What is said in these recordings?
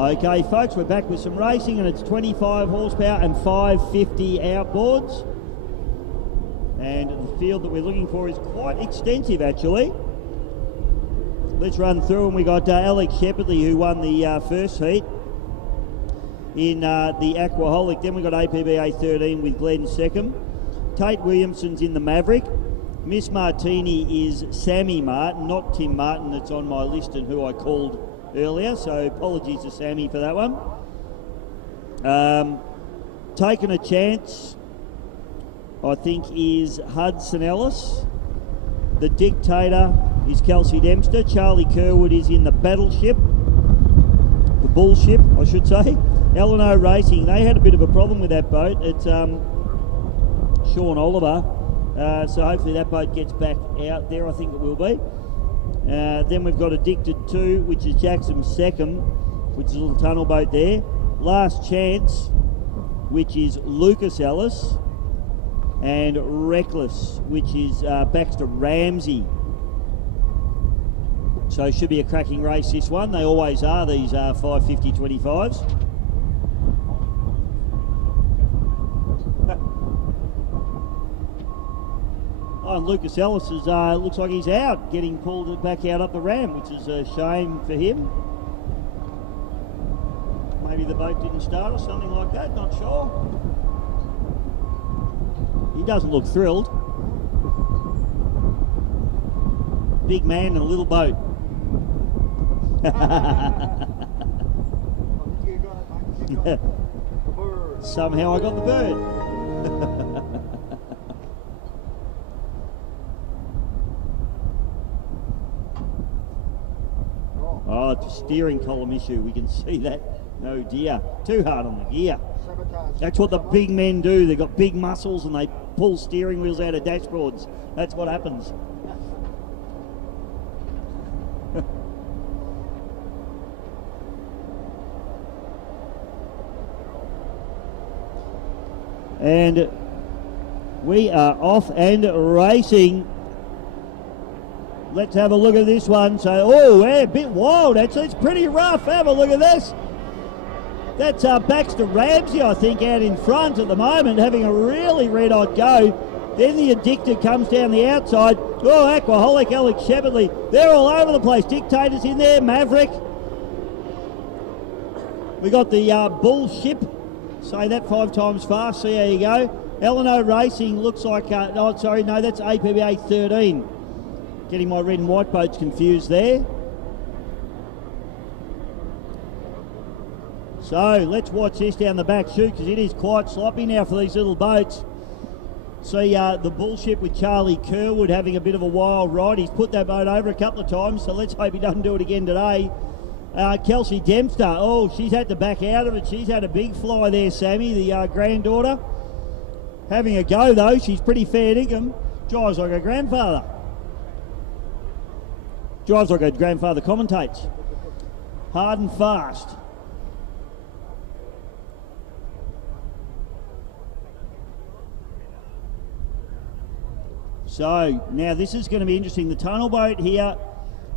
Okay, folks, we're back with some racing, and it's 25 horsepower and 550 outboards. And the field that we're looking for is quite extensive, actually. Let's run through, and we got Alex Shepherdley, who won the first heat in the Aquaholic. Then we got APBA 13 with Glenn second. Tate Williamson's in the Maverick. Miss Martini is Sammy Martin, not Tim Martin that's on my list and who I called earlier, so apologies to Sammy for that one. Taking a chance, I think, is Hudson Ellis. The Dictator is Kelsey Dempster. Charlie Kerwood is in the Battleship, the Bullship, I should say. L&O Racing, they had a bit of a problem with that boat. It's Sean Oliver, so hopefully that boat gets back out there. I think it will be. Then we've got Addicted 2, which is Jackson's second, which is a little tunnel boat there. Last Chance, which is Lucas Ellis. And Reckless, which is Baxter Ramsey. So it should be a cracking race, this one. They always are, these 550 25s. Oh, and Lucas Ellis is, looks like he's out, getting pulled back out up the ram, which is a shame for him. Maybe the boat didn't start or something like that, not sure. He doesn't look thrilled. Big man in a little boat. Somehow I got the bird. Oh, it's a steering column issue. We can see that. Oh dear. Too hard on the gear. That's what the big men do. They've got big muscles and they pull steering wheels out of dashboards. That's what happens. And we are off and racing. Let's have a look at this one. So, oh, yeah, a bit wild actually. It's pretty rough. Have a look at this. That's Baxter Ramsey, I think, out in front at the moment, having a really red-hot go. Then the Addicted comes down the outside. Oh, Aquaholic, Alex Shepherdley. They're all over the place. Dictator's in there, Maverick. We got the Bullship. Say that 5 times fast. See how you go. L&O Racing looks like, oh, sorry, no, that's APBA 13. Getting my red and white boats confused there. So let's watch this down the back chute because it is quite sloppy now for these little boats. See the Bullship with Charlie Kerwood having a bit of a wild ride. He's put that boat over a couple of times, so let's hope he doesn't do it again today. Kelsey Dempster, oh, she's had to back out of it. She's had a big fly there, Sammy, the granddaughter. Having a go though, she's pretty fair dinkum. Drives like her grandfather. Drives like her grandfather commentates. Hard and fast. So now this is going to be interesting. The tunnel boat here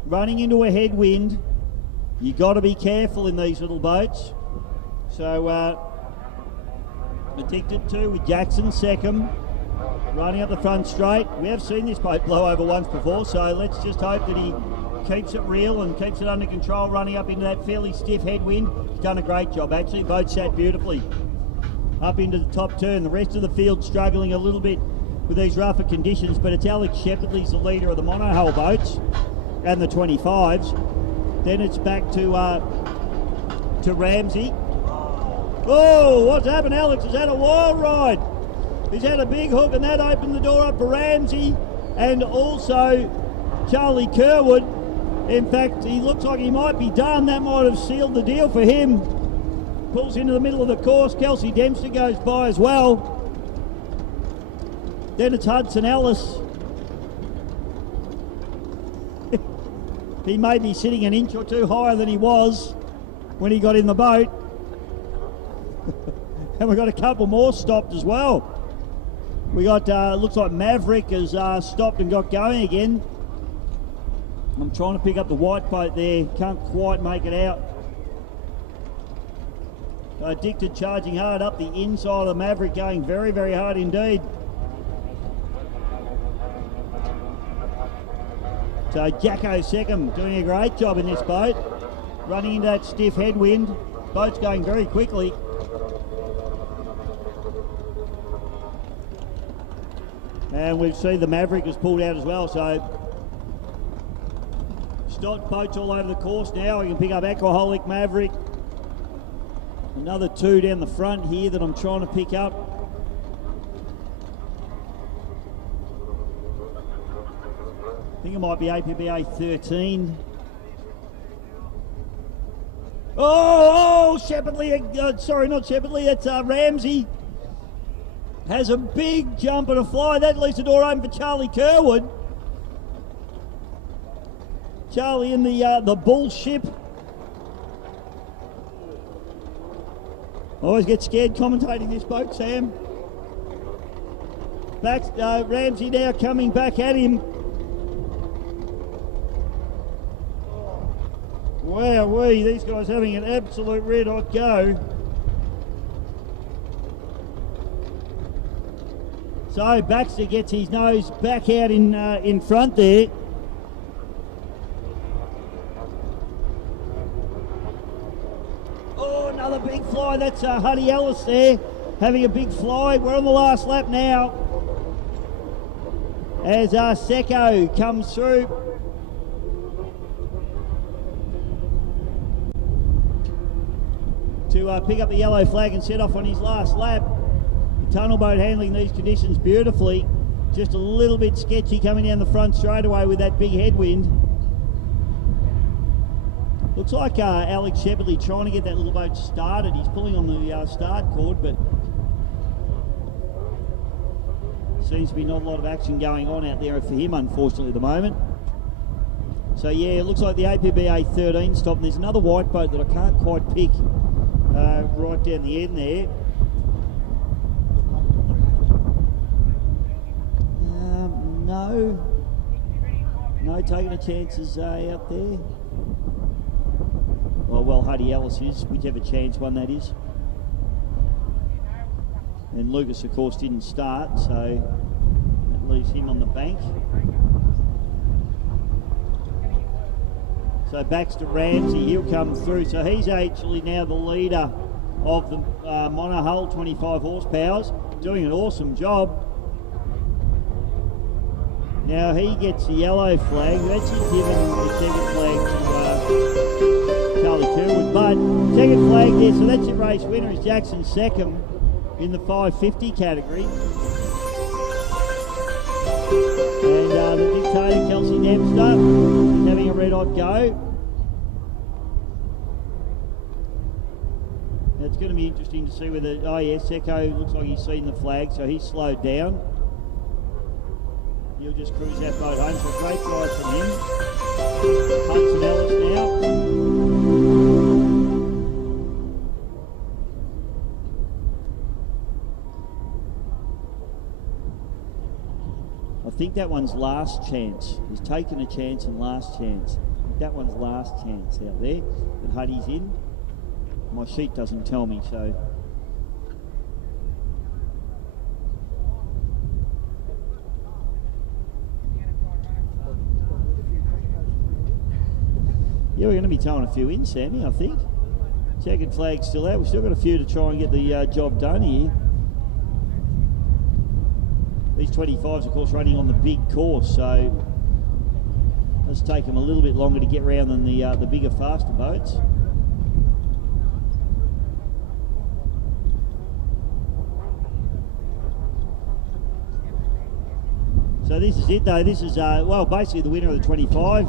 running into a headwind. You got to be careful in these little boats. So Addicted 2 with Jackson second, running up the front straight. We have seen this boat blow over once before, so let's just hope that he keeps it real and keeps it under control, running up into that fairly stiff headwind. He's done a great job actually. Boat sat beautifully up into the top turn. The rest of the field struggling a little bit with these rougher conditions, but it's Alex Shepherdley's the leader of the monohull boats and the 25s. Then it's back to Ramsey. Oh, what's happened? Alex has had a wild ride. He's had a big hook and that opened the door up for Ramsey and also Charlie Kerwood. In fact, he looks like he might be done. That might have sealed the deal for him. Pulls into the middle of the course. Kelsey Dempster goes by as well. Then it's Hudson Ellis. He may be sitting an inch or two higher than he was when he got in the boat. And we've got a couple more stopped as well. We got, looks like Maverick has stopped and got going again. I'm trying to pick up the white boat there. Can't quite make it out. Addicted charging hard up the inside of the Maverick, going very, very hard indeed. So Jacko second, doing a great job in this boat. Running into that stiff headwind. Boat's going very quickly. And we've seen the Maverick has pulled out as well, so stopped boats all over the course now. We can pick up Aquaholic, Maverick. Another two down the front here that I'm trying to pick up. I think it might be APBA 13. Oh, Shepherdley, sorry, not Shepherdley, that's Ramsey. Has a big jump and a fly. That leaves the door open for Charlie Kerwood. Charlie in the bull ship. I always get scared commentating this boat, Sam. Back, Ramsey now coming back at him. Wowee, these guys having an absolute red hot go. So Baxter gets his nose back out in front there. Oh, another big fly. That's Huddy Ellis there having a big fly. We're on the last lap now as Secco comes through. To pick up the yellow flag and set off on his last lap. The tunnel boat handling these conditions beautifully. Just a little bit sketchy coming down the front straightaway with that big headwind. Looks like Alex Shepherdley trying to get that little boat started. He's pulling on the start cord, but seems to be not a lot of action going on out there for him, unfortunately, at the moment. So yeah, it looks like the APBA 13 stopped. And there's another white boat that I can't quite pick right down the end there. No taking the chances out there. Well, Huddy Ellis is, whichever chance one that is. And Lucas, of course, didn't start, so that leaves him on the bank. So Baxter Ramsey, he'll come through. So he's actually now the leader of the monohull, 25 horsepowers, doing an awesome job. Now he gets the yellow flag. We've actually given the second flag to Charlie Kerwood, but second flag there, so that's your race winner is Jackson Seckham in the 550 category. And the dictator, Kelsey Dempster, having a red hot go. Now it's going to be interesting to see whether, oh yeah, Secco looks like he's seen the flag, so he's slowed down. He'll just cruise that boat home, so a great drive from him. Hudson Ellis now. I think that one's last chance. He's taken a chance and last chance. I think that one's last chance out there that Huddy's in. My sheet doesn't tell me, so. Yeah, we're going to be towing a few in, Sammy, I think. Second flag's still out. We've still got a few to try and get the job done here. These 25s, of course, running on the big course, so it does take them a little bit longer to get around than the bigger, faster boats. So this is it though, this is, well, basically the winner of the 25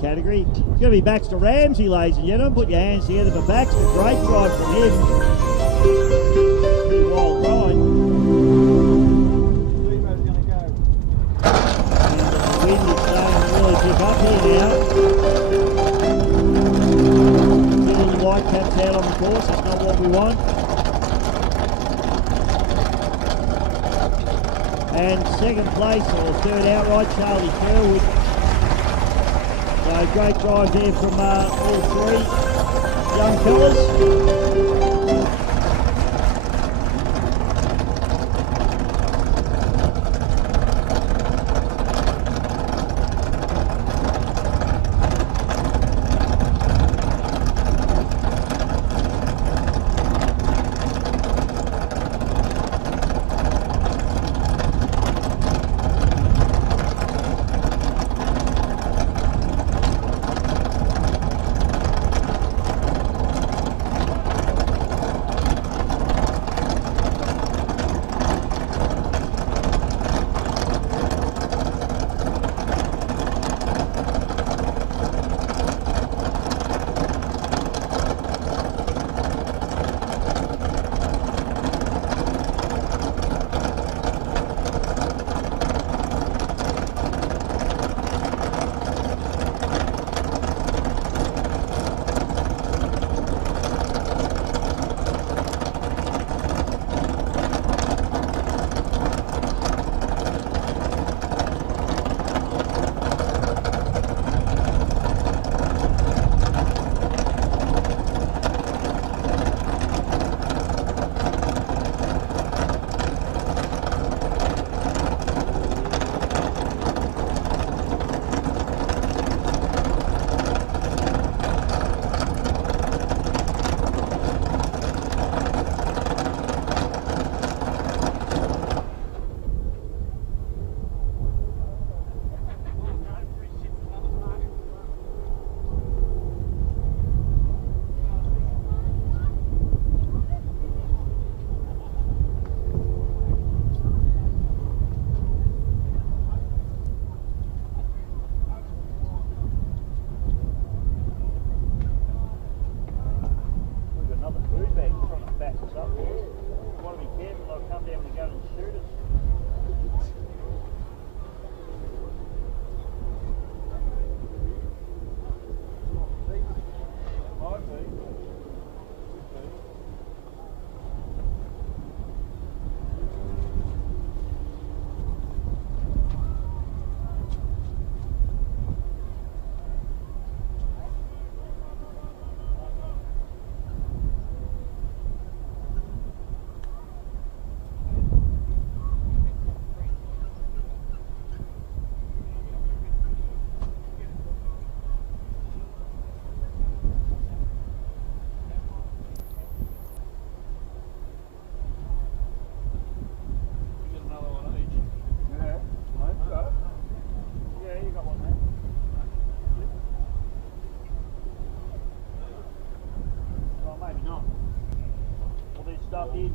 category. It's going to be Baxter Ramsey, ladies and gentlemen. Put your hands together for Baxter. Great drive from him. Pretty wild ride. And the wind is starting to really pick up here now. Two little white caps out on the course, that's not what we want. And second place, or third outright, Charlie Kerwood. So great drive there from all three young fellas.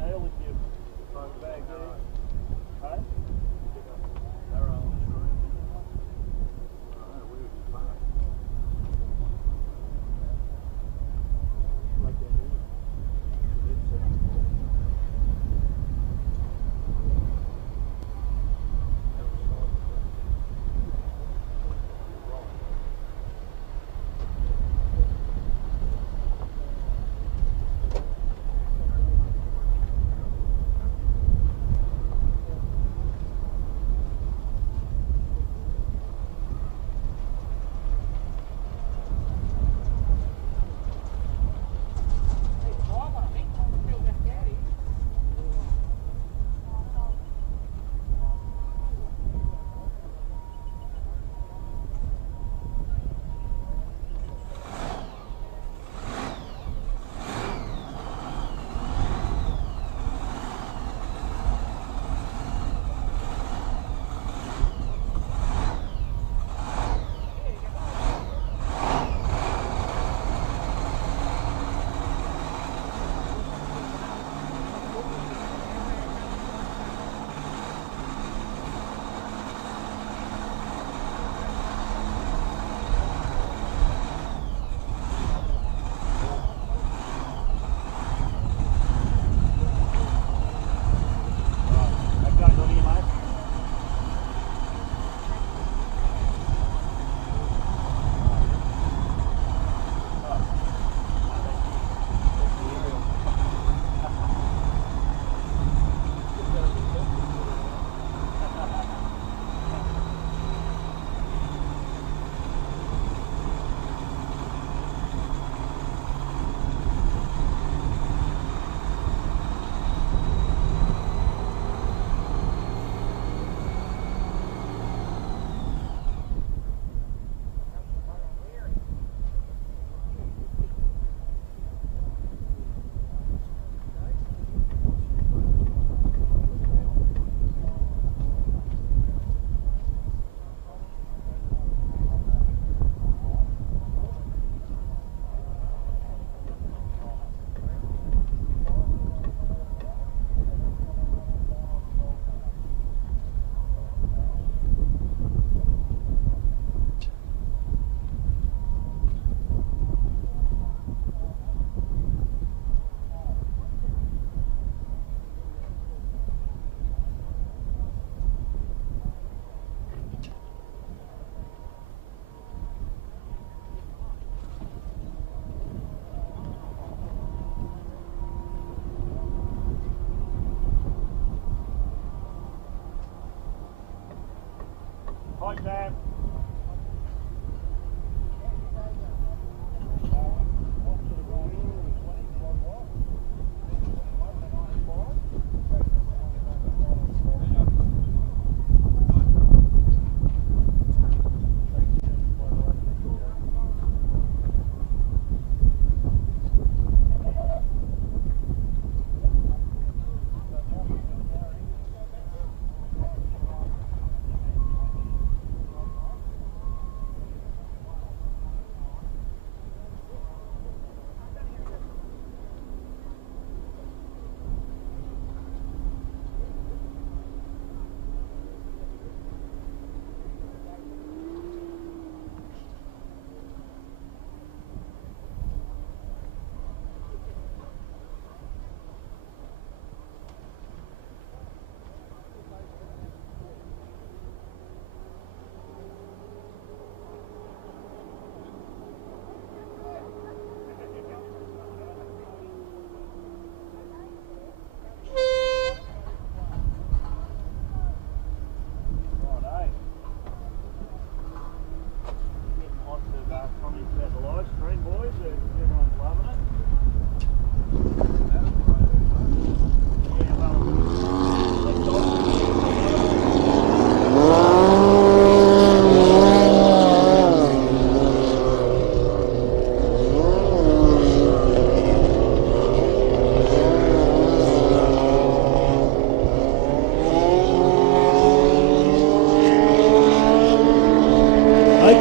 needle if you throw it back there. Hey? Hi, Sam.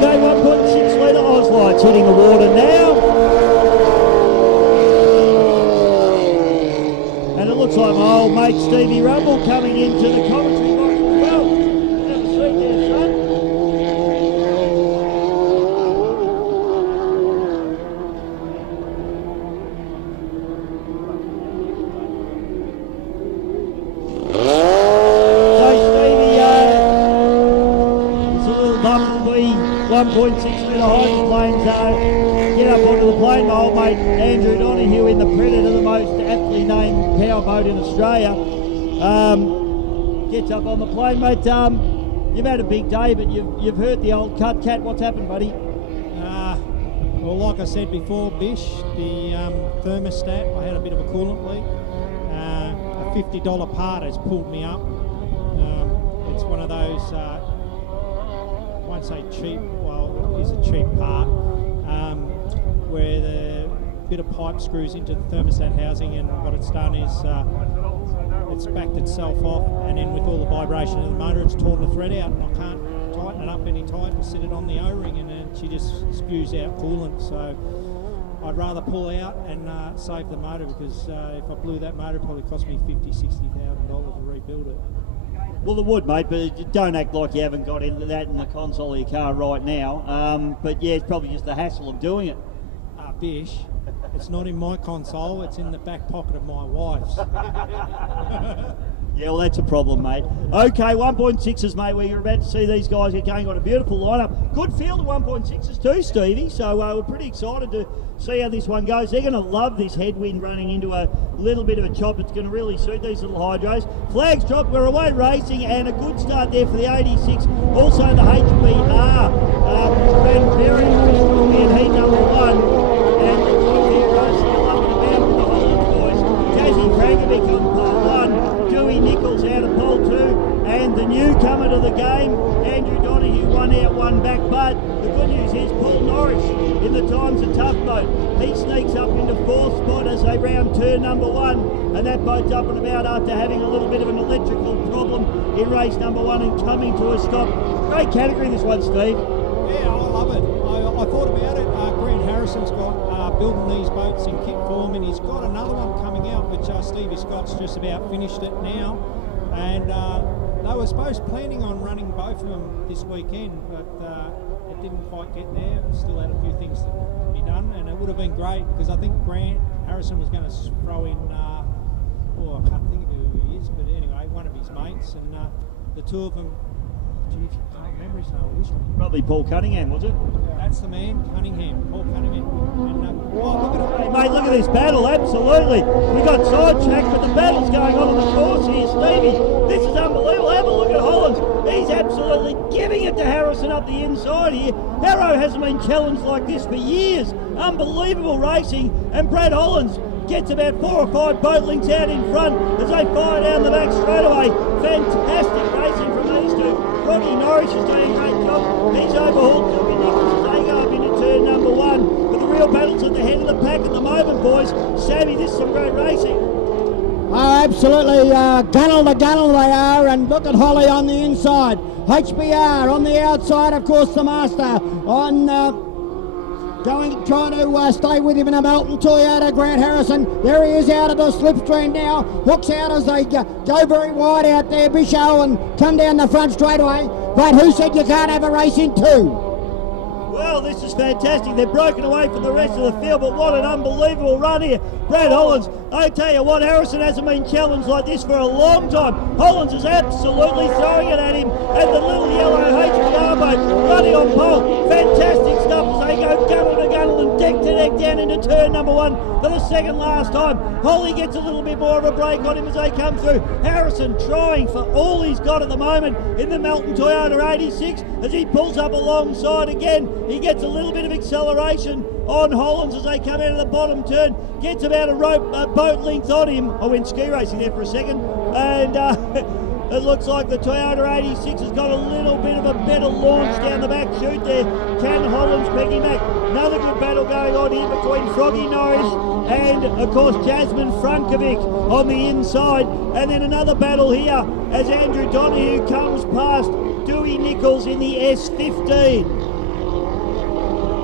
Okay, 1.6 litre Ozlight's hitting the water now. And it looks like old mate Stevie Rumble coming into the commentary box as well. Have a seat there, son. So Stevie, it's a little bumblebee, 1.6 metre hydroplanes get up onto the plane. My old mate Andrew Donahue in the Predator, the most aptly named power boat in Australia, gets up on the plane, mate. You've had a big day, but you've heard the old cut cat. What's happened, buddy? Well, like I said before, Bish, the thermostat, I had a bit of a coolant leak. A $50 part has pulled me up. It's one of those, I won't say cheap, well, it is a cheap part, where the bit of pipe screws into the thermostat housing, and what it's done is it's backed itself off, and then with all the vibration of the motor, it's torn the thread out, and I can't tighten it up any tight and sit it on the O-ring, and then she just spews out coolant. So I'd rather pull out and save the motor, because if I blew that motor, it'd probably cost me $50,000-$60,000 to rebuild it. Well, it would, mate, but don't act like you haven't got into that in the console of your car right now. But yeah, it's probably just the hassle of doing it. Bish, it's not in my console, it's in the back pocket of my wife's. Yeah, well, that's a problem, mate. Okay, 1.6s, mate. We're about to see these guys get going. Got a beautiful lineup. Good field of 1.6s too, Stevie. So we're pretty excited to see how this one goes. They're going to love this headwind running into a little bit of a chop. It's going to really suit these little hydros. Flags dropped. We're away racing, and a good start there for the 86. Also the HBR. Van Berry will be in heat number 1. And the top here still up and about with the Holland boys. Jazzy Frankovic on pole 1. Dewey Nichols out of pole 2, and the newcomer to the game, Andrew Donahue, 1 out, 1 back. But the good news is Paul Norris in the Times a Tough boat. He sneaks up into 4th spot as they round turn number 1, and that boat's up and about after having a little bit of an electrical problem in race number 1 and coming to a stop. Great category this one, Steve. Yeah, I love it. I thought about it. Grant Harrison's got building these boats in kit form, and he's got another one coming out, which Stevie Scott's just about finished it now. And they were planning on running both of them this weekend, but it didn't quite get there. Still had a few things to be done, and it would have been great, because I think Grant Harrison was going to throw in, I can't think of who he is, but anyway, one of his mates, and the two of them, memories now, probably Paul Cunningham, was it? That's the man, Cunningham, Paul Cunningham. And, look at it. Hey, mate, look at this battle, absolutely. We got sidetracked, but the battle's going on the course here, Stevie. This is unbelievable. Have a look at Hollands. He's absolutely giving it to Harrison up the inside here. Harrow hasn't been challenged like this for years. Unbelievable racing, and Brad Hollands gets about 4 or 5 boat links out in front as they fire down the back straight away. Fantastic racing from these two. Rodney Norris is doing a great job. He's overhauled Dewey Nichols as they go up into turn number 1. But the real battle's at the head of the pack at the moment, boys. Sammy, this is some great racing. Oh, absolutely. Gunnel to gunnel they are, and look at Holly on the inside. HBR on the outside, of course, the master on... trying to stay with him in a Melton Toyota. Grant Harrison, there he is out of the slipstream now, hooks out as they go very wide out there, Bishow, and come down the front straight away. But who said you can't have a race in 2? Well, this is fantastic. They're broken away from the rest of the field, but what an unbelievable run here. Brad Hollands, I tell you what, Harrison hasn't been challenged like this for a long time. Hollands is absolutely throwing it at him, and the little yellow HBR boat running on pole. Fantastic stuff as they go gunnel to gunnel and deck to deck down into turn number 1 for the second last time. Holly gets a little bit more of a break on him as they come through. Harrison trying for all he's got at the moment in the Melton Toyota 86 as he pulls up alongside again. He gets a little bit of acceleration on Hollands as they come out of the bottom turn, gets about a boat length on him. I went ski racing there for a second, and it looks like the Toyota 86 has got a little bit of a better launch down the back chute there. Can Hollands peggy back? Another good battle going on here between Froggy Norris and, of course, Jasmine Frankovic on the inside, and then another battle here as Andrew Donahue comes past Dewey Nichols in the S15.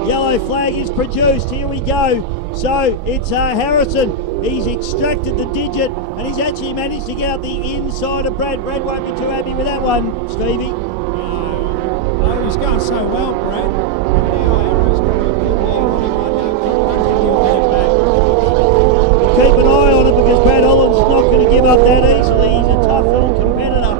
Yellow flag is produced. Here we go. So it's Harrison. He's extracted the digit And he's actually managed to get up the inside of Brad. Brad won't be too happy with that one, Stevie. Oh, he's going so well, Brad. Now Andrew's got a good lead on him. I don't think he'll get it back. Keep an eye on it because Brad Holland's not going to give up that easily. He's a tough little competitor.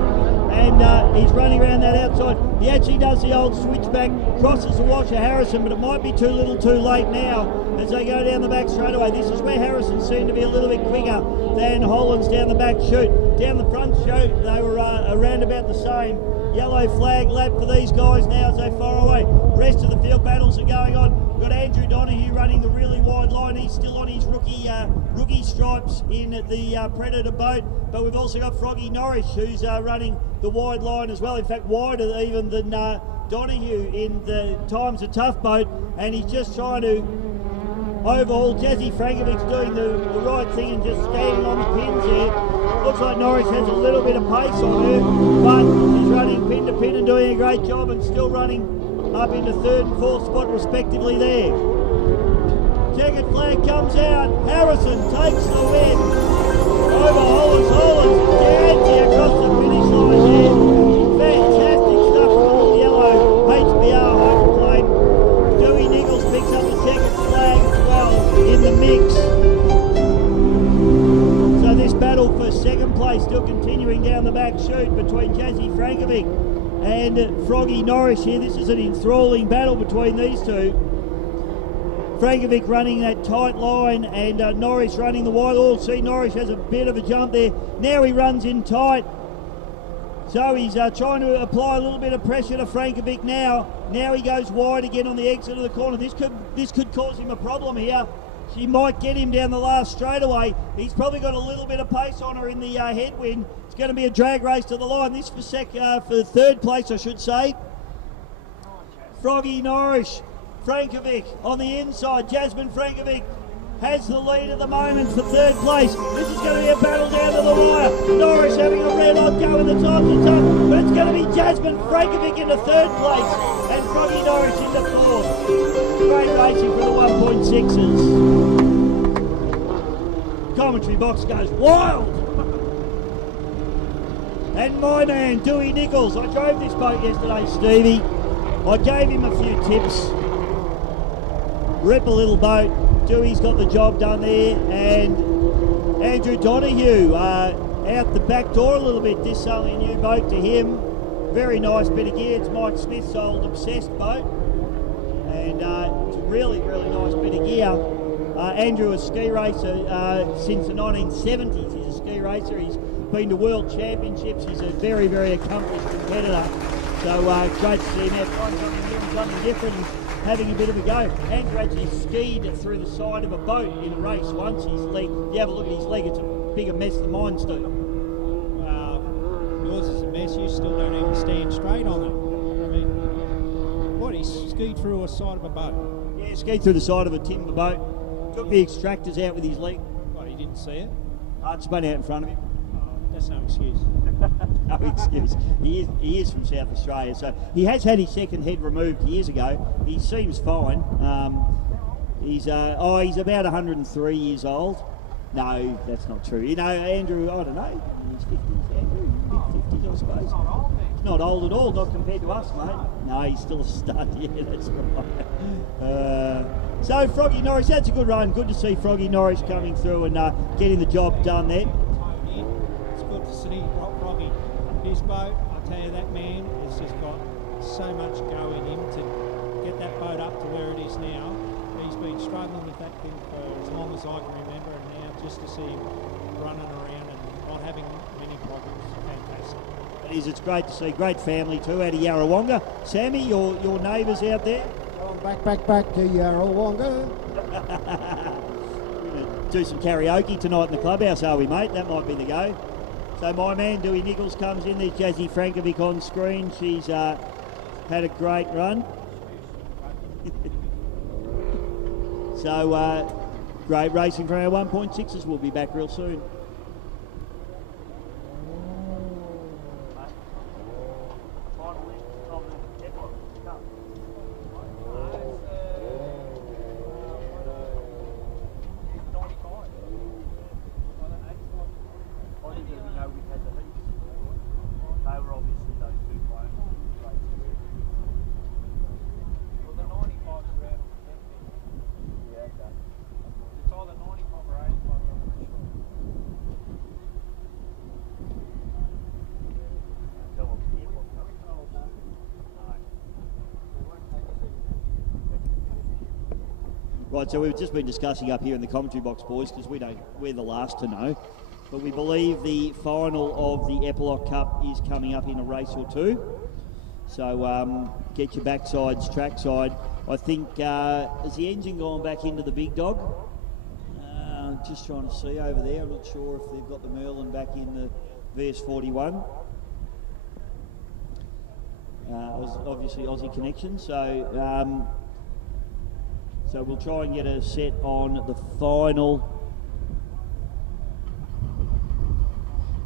And he's running around that outside. He actually does the old switchback, crosses the wash of Harrison, but it might be too little too late now as they go down the back straight away. This is where Harrison seemed to be a little bit quicker than Hollands down the back chute. Down the front chute, they were around about the same. Yellow flag lap for these guys now as they fire away. Rest of the field battles are going on. We've got Andrew Donahue running the really wide line. He's still on his rookie stripes in the Predator boat. But we've also got Froggy Norris who's running the wide line as well. In fact, wider even than Donahue in the Times a Tough boat. And he's just trying to overhaul. Jazzy Frankovic's doing the right thing and just standing on the pins there. Looks like Norris has a little bit of pace on her, but she's running pin to pin and doing a great job and still running up into third and fourth spot respectively there. Checkered flag comes out. Harrison takes the win over Hollands dancing across the finish line there. Fantastic stuff from the yellow HBR hydroplane. Dewey Nichols picks up the checkered flag as well in the mix. So this battle for second place still continuing down the back chute between Jazzy Frankovic and Froggy Norris here. This is an enthralling battle between these two. Frankovic running that tight line and Norris running the wide. Oh, see, Norris has a bit of a jump there. Now he runs in tight. So he's trying to apply a little bit of pressure to Frankovic now. Now he goes wide again on the exit of the corner. This could cause him a problem here. She might get him down the last straightaway. He's probably got a little bit of pace on her in the headwind. It's going to be a drag race to the line. This for third place, I should say. Froggy Norris, Frankovic on the inside. Jasmine Frankovic has the lead at the moment for third place. This is going to be a battle down to the wire. Norris having a red hot go in the Times a Tough, but it's going to be Jasmine Frankovic into third place and Froggy Norris into fourth. Great racing for the 1.6s. Commentary box goes wild. And my man, Dewey Nichols. I drove this boat yesterday, Stevie. I gave him a few tips. Rip a little boat. Dewey's got the job done there. And Andrew Donahue out the back door a little bit. This is only a new boat to him. Very nice bit of gear. It's Mike Smith's old Obsessed boat. And it's a really, really nice bit of gear. Andrew is a ski racer since the 1970s. He's a ski racer. He's been to world championships. He's a very, very accomplished competitor. So great to see him out trying something new and something different and having a bit of a go. Andrew actually skied through the side of a boat in a race once. His leg, if you have a look at his leg, it's a bigger mess than mine's do. Yours is a mess. You still don't even stand straight on it. I mean, what, he skied through a side of a boat? Yeah, skied through the side of a timber boat. Took the extractors out with his leg. Oh, you didn't see it? It spun out in front of him. That's no excuse. No excuse. He is from South Australia, so he has had his second head removed years ago. He seems fine. He's about 103 years old. No, that's not true. You know, Andrew, I don't know. He's 50s, Andrew. Mid-50s, I suppose. He's not old at all, not compared to us, mate. No, he's still a stud. Yeah, that's right. So Froggy Norris, that's a good run. Good to see Froggy Norris coming through and getting the job done there. It's good to see Froggy. His boat, I'll tell you, that man has just got so much go in him to get that boat up to where it is now. He's been struggling with that thing for as long as I can remember, and now just to see him running around and not having many problems, fantastic. It is, it's great to see. Great family too out of Yarrawonga. Sammy, your neighbours out there? Back to Yarrawonga. We're going to do some karaoke tonight in the clubhouse, are we, mate? That might be the go. So my man, Dewey Nichols, comes in. There's Jazzy Frankovic on screen. She's had a great run. So great racing from our 1.6s. We'll be back real soon. Right, so we've just been discussing up here in the commentary box, boys, because we're the last to know. But we believe the final of the Eppalock Cup is coming up in a race or two. So get your backsides trackside. I think, has the engine gone back into the big dog? Just trying to see over there. I'm not sure if they've got the Merlin back in the VS41. It was obviously Aussie connection. So we'll try and get a set on the final.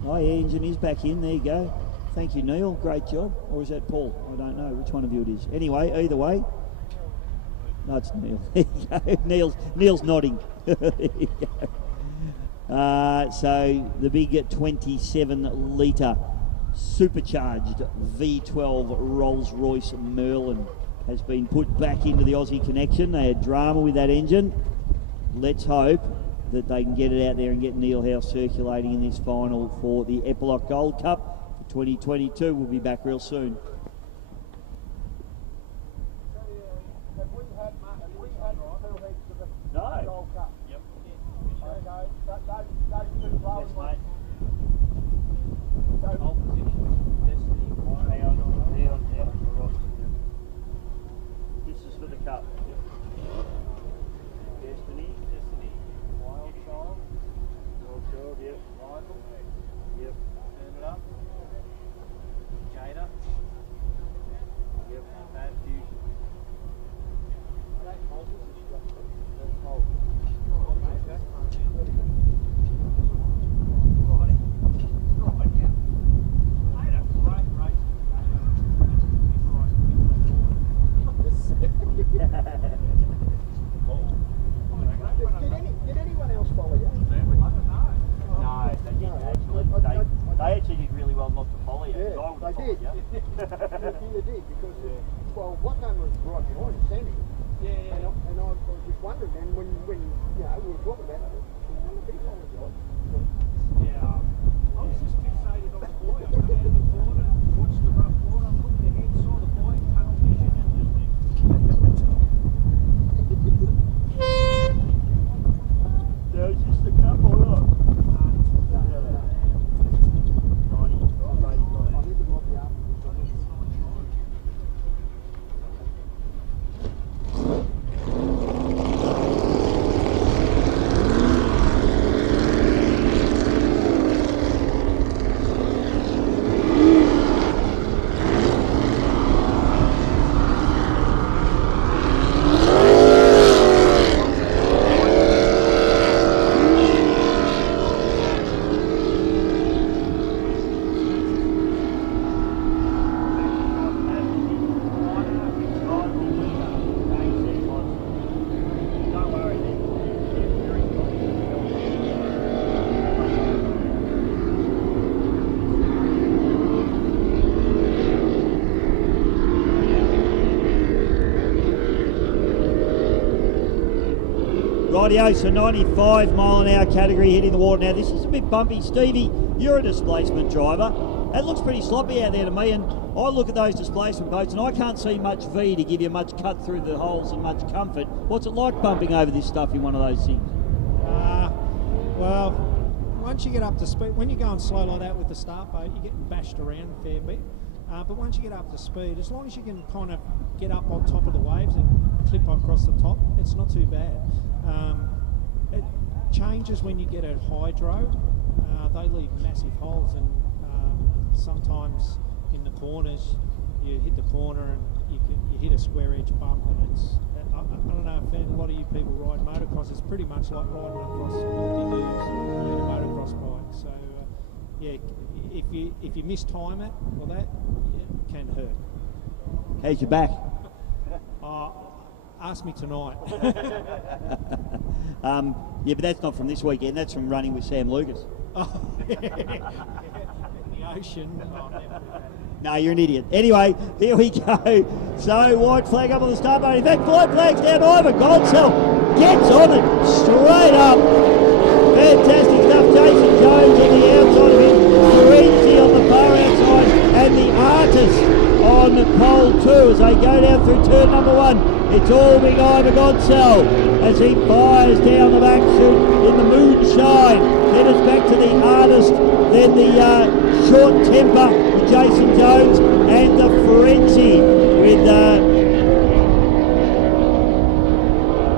Oh, yeah, engine is back in. There you go. Thank you, Neil. Great job. Or is that Paul? I don't know which one of you it is. Anyway, either way. No, it's Neil. There you go. Neil's nodding. There you go. So the big 27 litre supercharged V12 Rolls-Royce Merlin has been put back into the Aussie connection. They had drama with that engine. Let's hope that they can get it out there and get Neil House circulating in this final for the Eppalock Gold Cup for 2022. We'll be back real soon. No. Yep. This is for the cup. Destiny. Wild Child. Yep. Rival. Yep. Turn it up. Jada. Yep. Bad Fusion. That's hold. Did anyone else follow you? No, they didn't actually. They actually did really well not to follow you. Yeah, I would have they did. followed you. You did, because, well, what name was right behind you, Sammy? Yeah. And I was just wondering, and when we were talking about it, I wonder if he followed you. Yeah. I was just fixated on the boy. I come out of the corner, watched the rough water, looked ahead, saw the boy, tunnel vision, and just There was just a couple of Rightio, so 95 mile an hour category hitting the water. Now this is a bit bumpy. Stevie, you're a displacement driver. It looks pretty sloppy out there to me, and I look at those displacement boats and I can't see much V to give you much cut through the holes and much comfort. What's it like bumping over this stuff in one of those things? Well, once you get up to speed, when you're going slow like that with the start boat, you're getting bashed around a fair bit. But once you get up to speed, as long as you can kind of get up on top of the waves and clip across the top, it's not too bad. It changes when you get a hydro. They leave massive holes, and sometimes in the corners you hit the corner and you hit a square edge bump, and it's I don't know if a lot of you people ride motocross. It's pretty much like riding across diggers in a motocross bike. So yeah, if you mistime it, well, that can hurt. How's your back? Ask me tonight. Yeah, but that's not from this weekend. That's from running with Sam Lucas. Oh, yeah. The ocean. Oh, never do that. No, you're an idiot. Anyway, here we go. So, white flag up on the start bar. In fact, white flag's down. Ivan Goldsell gets on it straight up. Fantastic stuff. Jason Jones on the outside of him. Lorenzi on the far outside. And the artist on at pole 2 as they go down through turn number 1. It's all behind the Godsell as he fires down the back chute in the moonshine. Then it's back to the Artist, then the Short Temper with Jason Jones, and the Frenzy with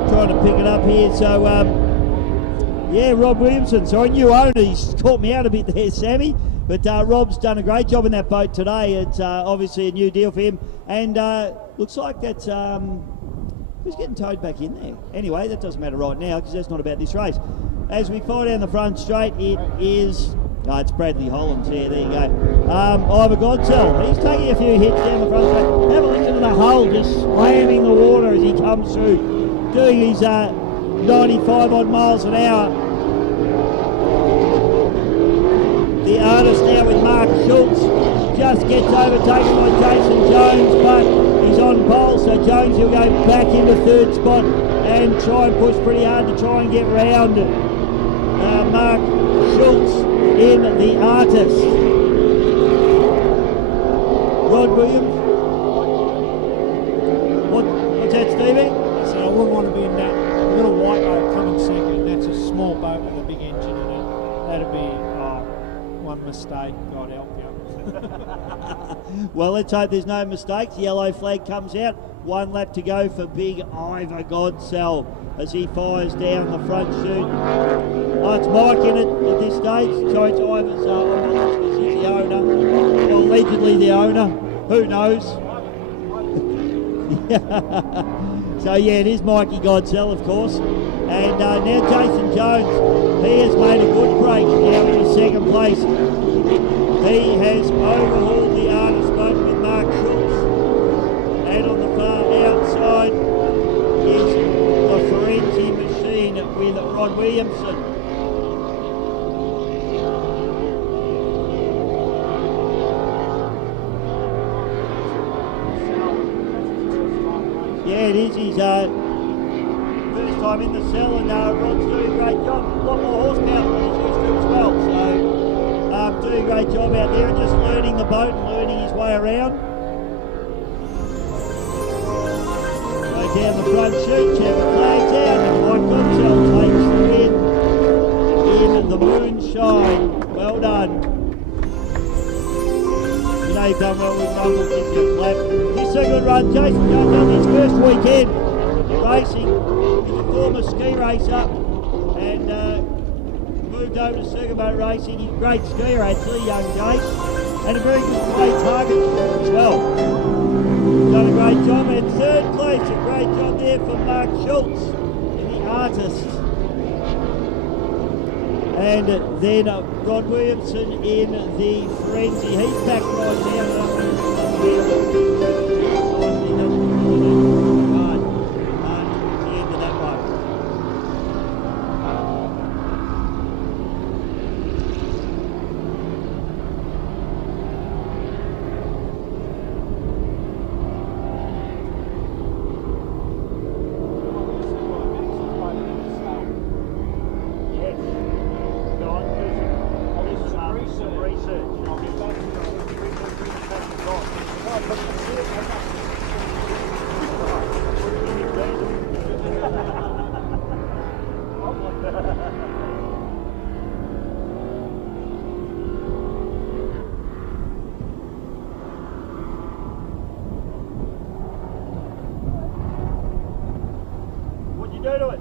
trying to pick it up here. So yeah, Rob Williamson, so a new owner. He's caught me out a bit there, Sammy, but Rob's done a great job in that boat today. It's obviously a new deal for him, and looks like that's who's getting towed back in there. Anyway, that doesn't matter right now because that's not about this race. As we fire down the front straight, it is it's Bradley Hollands. There you go. Ivor Godsell, he's taking a few hits down the front straight. Have a listen to the hull just slamming the water as he comes through, doing his 95 odd miles an hour. The Artist now with Mark Schultz just gets overtaken by Jason Jones, but he's on pole, so Jones will go back into third spot and try and push pretty hard to try and get round Mark Schultz in the Artist. Rod Williams. What's that, Stevie? So I wouldn't want to be in that little white boat coming second. That's a small boat with a big engine in it. That'd be one mistake, God help you. Well, let's hope there's no mistakes. Yellow flag comes out. 1 lap to go for big Ivor Godsell as he fires down the front chute. Oh, it's Mike in it at this stage. Sorry, it's Ivor's he's the owner. Well, allegedly the owner. Who knows? So yeah, it is Mikey Godsell, of course. And now Jason Jones, he has made a good break now in second place. He has overhauled the Artist boat with Mark Schultz. And on the far outside is the Frenzy machine with Rod Williamson. Yeah, it is his first time in the cell, and Rod's doing a great job. A lot more horsepower than he's used to as well, so doing a great job out there and just learning the boat and learning his way around. Go down the front chute, check the flags out, and Mike Godsell takes the win in the moonshine. Well done. You know you've done well with Michael, gives you a clap. This is a good run. Jason Jones on his first weekend racing. He's a former ski racer and moved over to circuit boat racing. He's a great skier actually, young Jace, and a very good play target as well. Done a great job, and third place, a great job there for Mark Schultz in the Artist. And then Rod Williamson in the Frenzy. He's back right down What'd you do to it?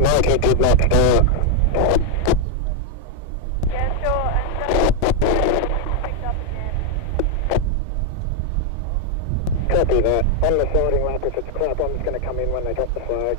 Mikey did not start. Yeah, sure, and picked up again. Copy that. On the siding lap, if it's crap, I'm just going to come in when they drop the flag.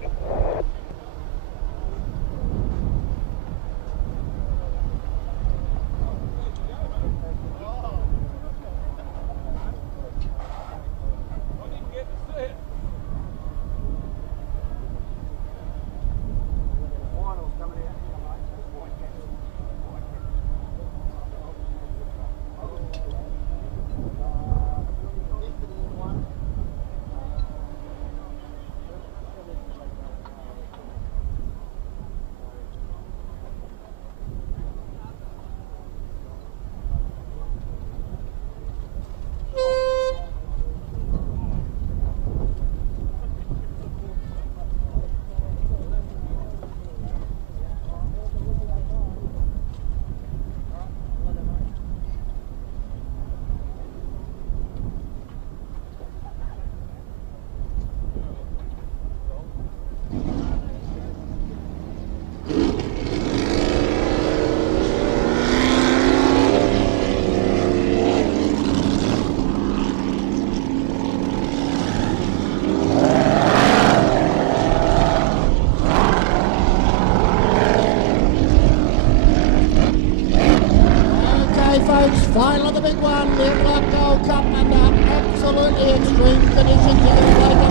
Final of the big one, the Eppalock Gold Cup under absolutely extreme conditions here in Lake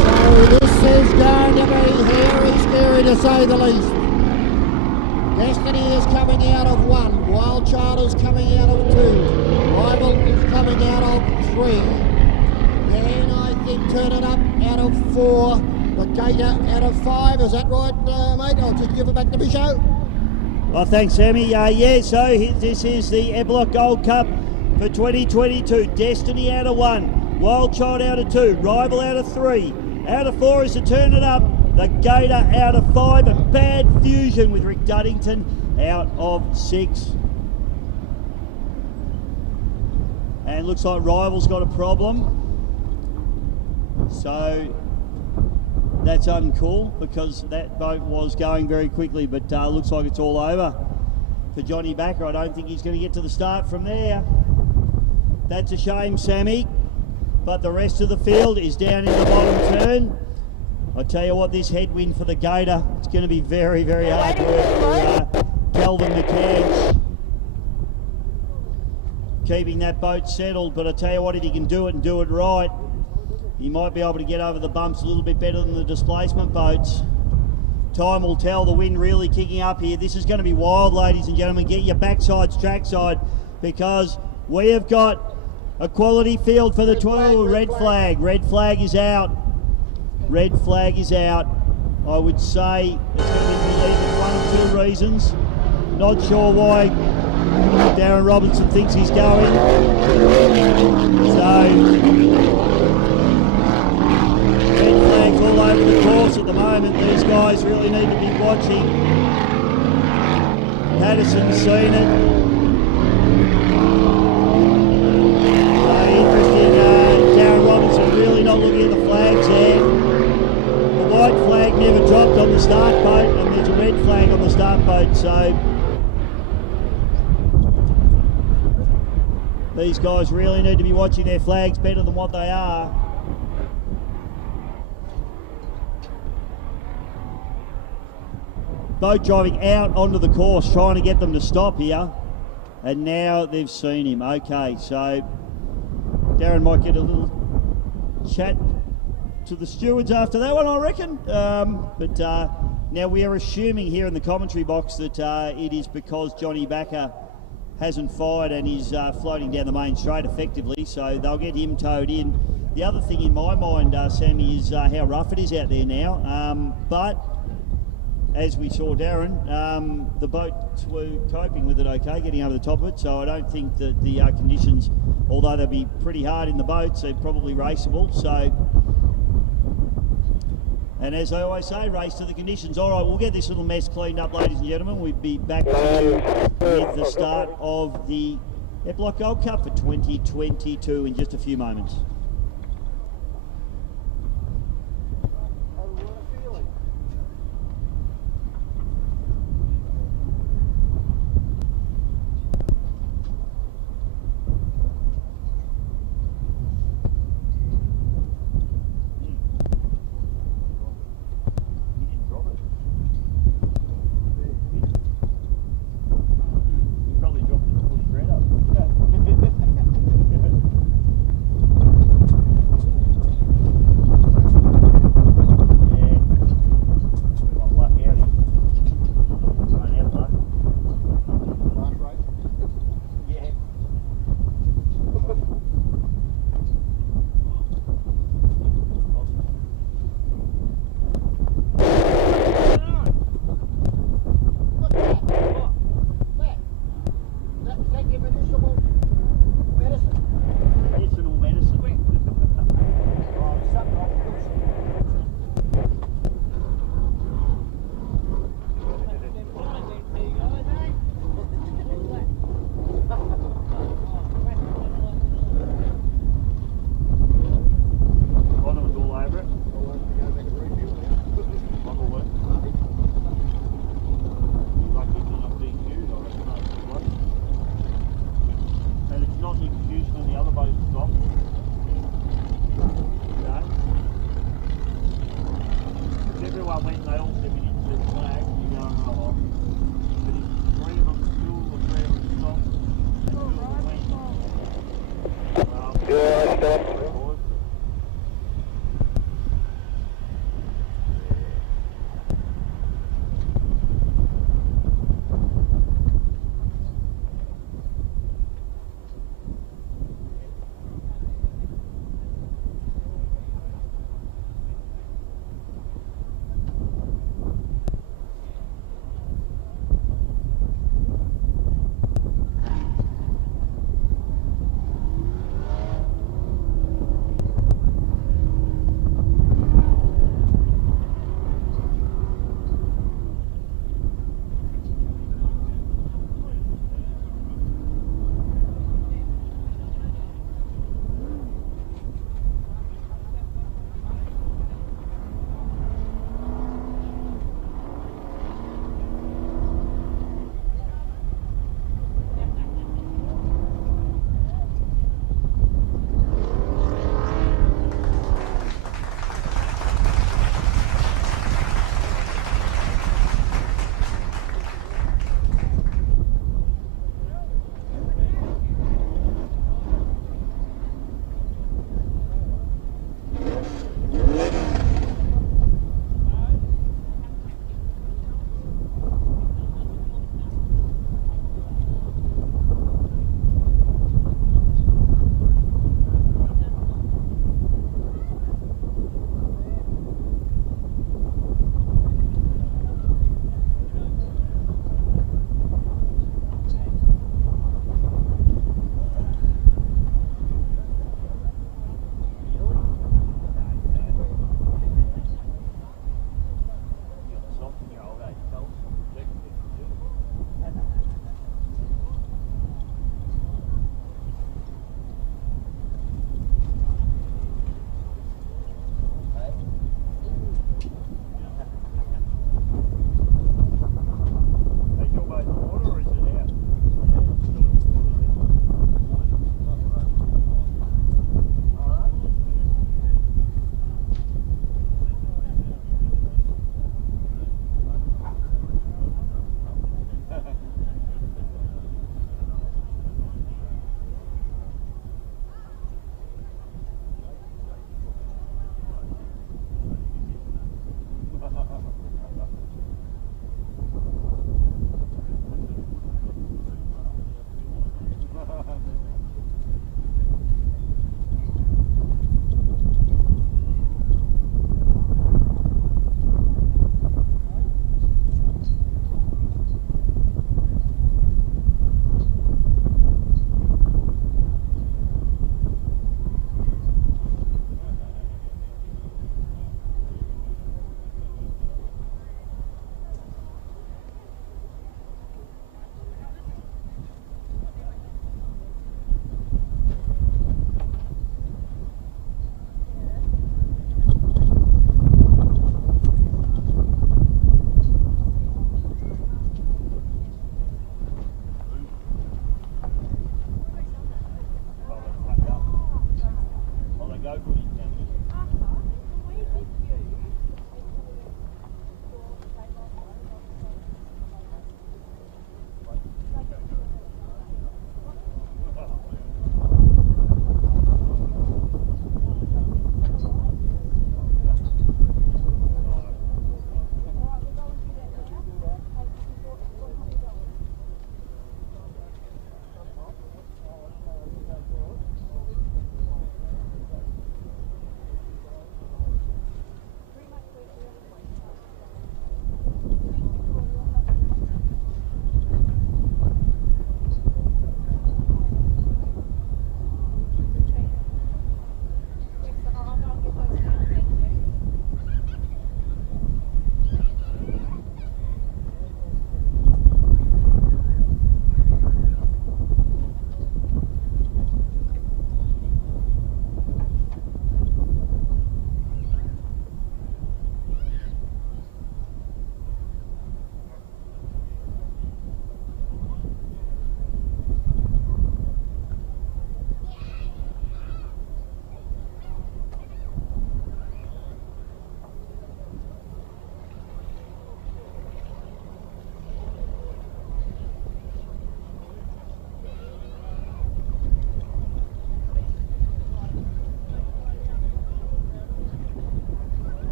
So this is going to be hairy scary to say the least. Destiny is coming out of 1, Wild Child is coming out of 2, Rival is coming out of 3, then I think Turn It Up out of 4, the Gator out of 5, is that right, mate? I'll just give it back to Bisho. Well, thanks, Sammy. Yeah, so this is the Eppalock Gold Cup for 2022. Destiny out of 1, Wild Child out of 2, Rival out of 3, out of 4 is the Turn It Up, the Gator out of 5, and Bad Fusion with Rick Duddington out of 6. And looks like Rival's got a problem. So that's uncool because that boat was going very quickly, but looks like it's all over for Johnny Backer. I don't think he's going to get to the start from there. That's a shame, Sammy, but the rest of the field is down in the bottom turn. I tell you what, this headwind for the Gator, it's going to be very, very hard work for Calvin McCann keeping that boat settled, but I tell you what, if he can do it and do it right, he might be able to get over the bumps a little bit better than the displacement boats. Time will tell. The wind really kicking up here. This is going to be wild, ladies and gentlemen. Get your backsides trackside because we have got a quality field for the 12. Red flag. Red flag is out. Red flag is out. I would say it's going to be relieved for one of 2 reasons. Not sure why Darren Robinson thinks he's going. Red flags all over the course at the moment. These guys really need to be watching. Patterson's seen it. Interesting, Darren Robinson really not looking at the flags there. The white flag never dropped on the start boat, and there's a red flag on the start boat, so these guys really need to be watching their flags better than what they are. Boat driving out onto the course, trying to get them to stop here. And now they've seen him. Okay, so Darren might get a little chat to the stewards after that one, I reckon. But now we are assuming here in the commentary box that it is because Johnny Backer hasn't fired and he's floating down the main straight effectively, so they'll get him towed in. The other thing in my mind, Sammy, is how rough it is out there now. But as we saw Darren, the boats were coping with it okay, getting over the top of it, so I don't think that the conditions, although they'll be pretty hard in the boats, they're probably raceable. So, and as I always say, race to the conditions. All right, we'll get this little mess cleaned up, ladies and gentlemen. We'll be back with the start of the Eppalock Gold Cup for 2022 in just a few moments. one went and they all said we didn't see the flag, you go, oh well. But if 3 of them still or 3 of them stopped, and 2 of them went. Yeah, stop.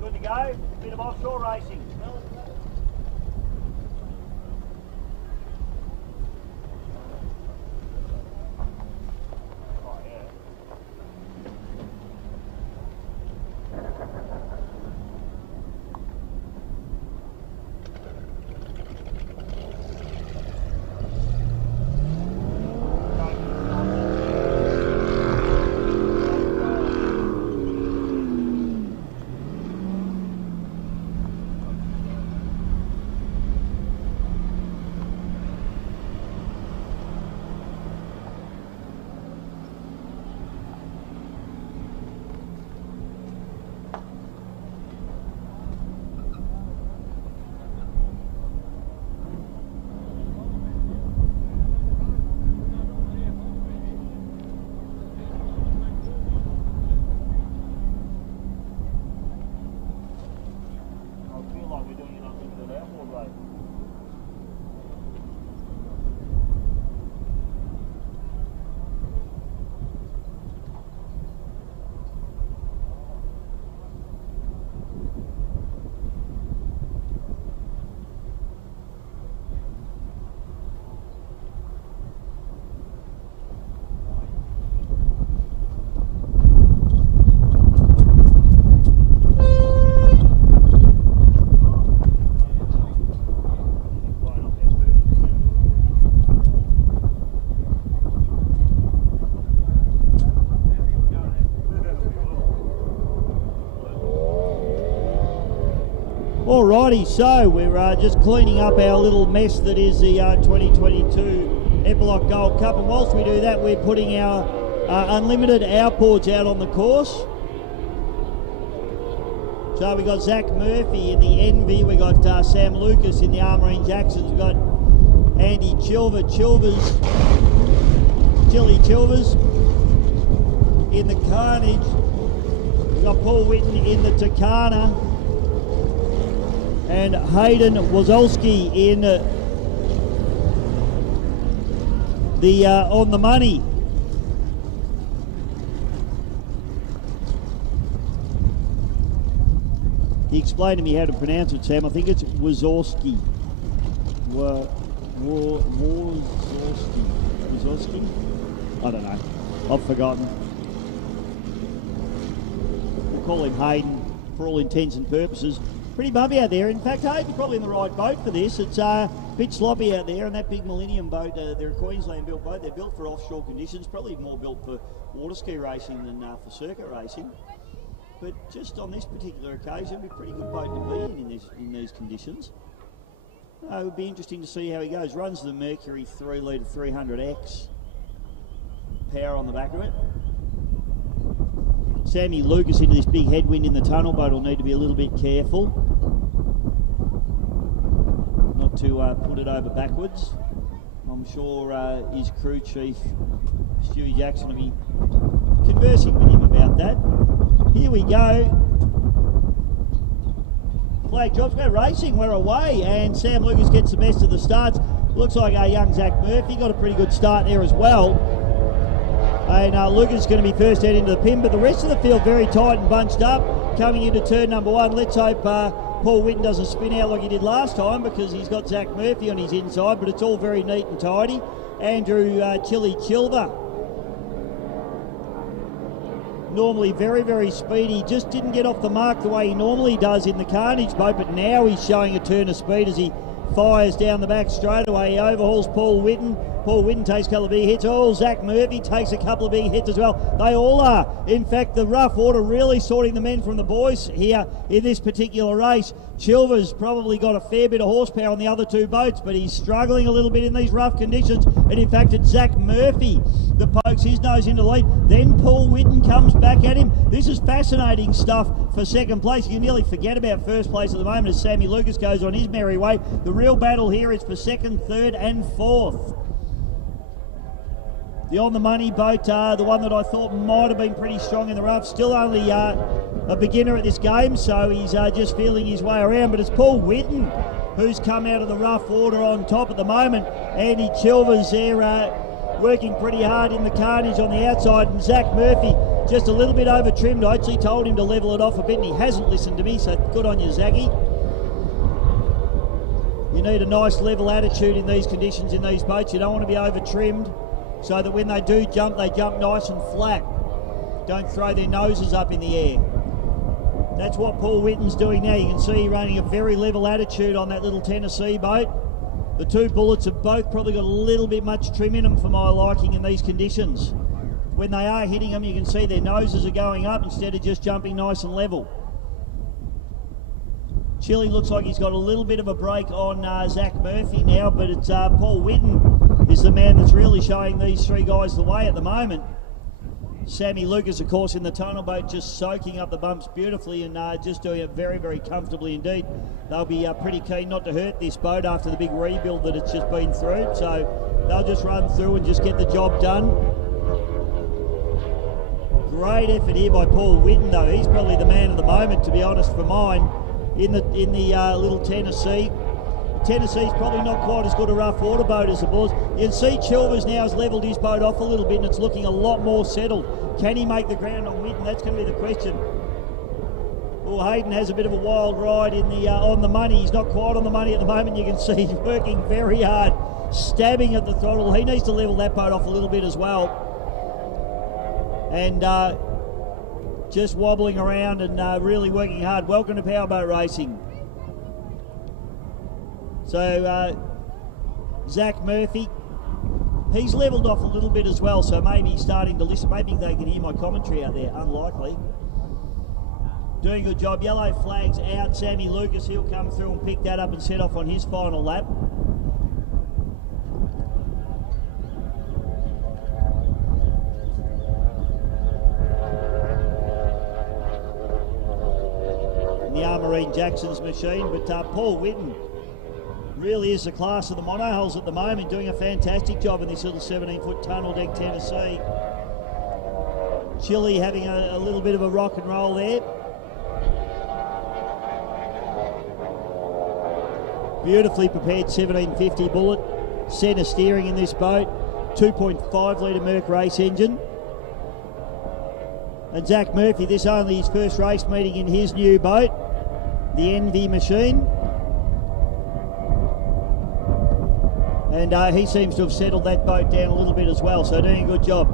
Good to go. Bit of offshore racing. Oh, yeah. I feel like we're doing it on the outboard race. Alrighty, so we're just cleaning up our little mess that is the 2022 Eppalock Gold Cup, and whilst we do that, we're putting our unlimited outboards out on the course. So we got Zach Murphy in the Envy, we got Sam Lucas in the Armourine Jacksons, we've got Andy Chilvers in the Carnage, we've got Paul Whitten in the Takana, and Hayden Wazolski in the On the Money. He explained to me how to pronounce it, Sam. I think it's Wazowski. Wazowski? I don't know. I've forgotten. We'll call him Hayden for all intents and purposes. Pretty bumpy out there. In fact, Hayden's probably in the right boat for this. It's a bit sloppy out there, and that big Millennium boat, they're a Queensland-built boat. They're built for offshore conditions, probably more built for water ski racing than for circuit racing. But just on this particular occasion, it'd be a pretty good boat to be in these conditions. It would be interesting to see how he goes. Runs the Mercury 3-litre 300X. Power on the back of it. Sammy Lucas into this big headwind in the tunnel boat will need to be a little bit careful not to put it over backwards. I'm sure his crew chief Stewie Jackson will be conversing with him about that. Here we go. Flag drops, we're racing, we're away, and Sam Lucas gets the best of the starts. Looks like our young Zach Murphy got a pretty good start there as well. And Lucas is going to be first out into the pin, but the rest of the field very tight and bunched up. Coming into turn number one, let's hope Paul Whitten doesn't spin out like he did last time, because he's got Zach Murphy on his inside, but it's all very neat and tidy. Andrew Chilver. Normally very, very speedy, just didn't get off the mark the way he normally does in the Carnage boat, but now he's showing a turn of speed as he fires down the back straight away. He overhauls Paul Whitten. Paul Whitten takes a couple of big hits. Oh, Zach Murphy takes a couple of big hits as well. They all are. In fact, the rough water really sorting the men from the boys here in this particular race. Chilver's probably got a fair bit of horsepower on the other two boats, but he's struggling a little bit in these rough conditions. And in fact, it's Zach Murphy that pokes his nose into the lead. Then Paul Whitten comes back at him. This is fascinating stuff for second place. You nearly forget about first place at the moment as Sammy Lucas goes on his merry way. The real battle here is for second, third and fourth. The On the Money boat, the one that I thought might have been pretty strong in the rough, still only a beginner at this game, so he's just feeling his way around. But it's Paul Whitten who's come out of the rough water on top at the moment. Andy Chilvers there working pretty hard in the Carnage on the outside, and Zach Murphy just a little bit over trimmed. I actually told him to level it off a bit and he hasn't listened to me, so good on you, Zaggy. You need a nice level attitude in these conditions in these boats. You don't want to be over trimmed so that when they do jump, they jump nice and flat. Don't throw their noses up in the air. That's what Paul Whitten's doing now. You can see he's running a very level attitude on that little Tennessee boat. The two bullets have both probably got a little bit much trim in them for my liking in these conditions. When they are hitting them, you can see their noses are going up instead of just jumping nice and level. Chile looks like he's got a little bit of a break on Zach Murphy now, but it's Paul Whitten is the man that's really showing these three guys the way at the moment. Sammy Lucas, of course, in the tunnel boat, just soaking up the bumps beautifully and just doing it very, very comfortably indeed. They'll be pretty keen not to hurt this boat after the big rebuild that it's just been through, so they'll just run through and just get the job done. Great effort here by Paul Whitten, though. He's probably the man of the moment, to be honest, for mine, in the little Tennessee. Tennessee's probably not quite as good a rough water boat as the Bulls. You can see Chilvers now has levelled his boat off a little bit and it's looking a lot more settled. Can he make the ground on Whitten? That's going to be the question. Well, Hayden has a bit of a wild ride in the on the money. He's not quite on the money at the moment. You can see he's working very hard, stabbing at the throttle. He needs to level that boat off a little bit as well. And just wobbling around and really working hard. Welcome to Powerboat Racing. So Zach Murphy, he's levelled off a little bit as well, so maybe he's starting to listen. Maybe they can hear my commentary out there. Unlikely. Doing a good job. Yellow flag's out. Sammy Lucas, he'll come through and pick that up and set off on his final lap. And the Armarine Jackson's machine, but Paul Whitten really is the class of the monohulls at the moment, doing a fantastic job in this little 17-foot tunnel deck Tennessee. Chile having a little bit of a rock and roll there. Beautifully prepared 1750 bullet, centre steering in this boat, 2.5 litre Merc race engine. And Zach Murphy, this only his first race meeting in his new boat, the Envy machine. And he seems to have settled that boat down a little bit as well, so doing a good job.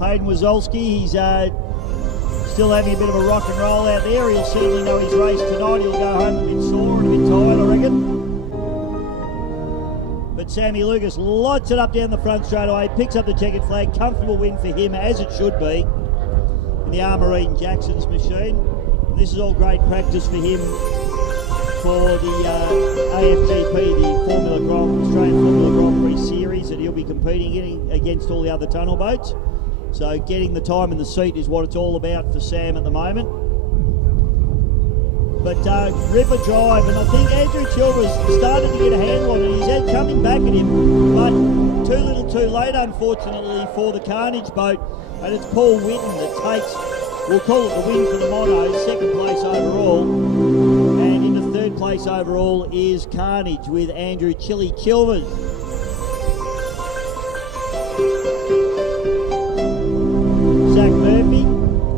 Hayden Wazolski, he's still having a bit of a rock and roll out there. He'll certainly know his race tonight. He'll go home a bit sore and a bit tired, I reckon. But Sammy Lucas lights it up down the front straight away, picks up the checkered flag. Comfortable win for him, as it should be, in the Armarine Jackson's machine. And this is all great practice for him for the AFGP, the Australian Formula Grand Prix series that he'll be competing in against all the other tunnel boats. So getting the time in the seat is what it's all about for Sam at the moment. But ripper drive, and I think Andrew Chilvers started to get a handle on it. He's coming back at him, but too little too late, unfortunately, for the Carnage boat. And it's Paul Whitten that takes, we'll call it the win for the monos, second place overall. And in the third place overall is Carnage with Andrew Chili Chilvers. Zach Murphy,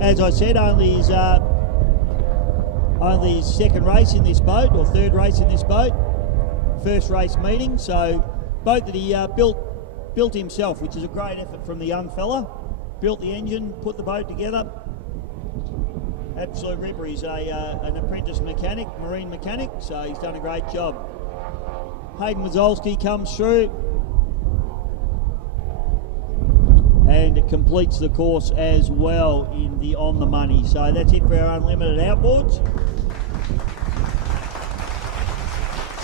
as I said, only his second race in this boat, or third race in this boat. First race meeting, so boat that he built himself, which is a great effort from the young fella. Built the engine, put the boat together. Absolute ripper. He's an apprentice mechanic, marine mechanic, so he's done a great job. Hayden Wazolski comes through and it completes the course as well in the On the Money. So that's it for our unlimited outboards.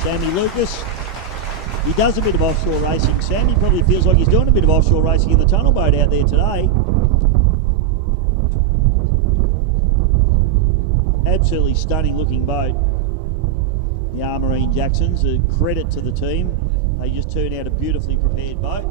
Sammy Lucas, he does a bit of offshore racing. Sam, he probably feels like he's doing a bit of offshore racing in the tunnel boat out there today. Absolutely stunning looking boat. The Armarine Jacksons, a credit to the team. They just turned out a beautifully prepared boat.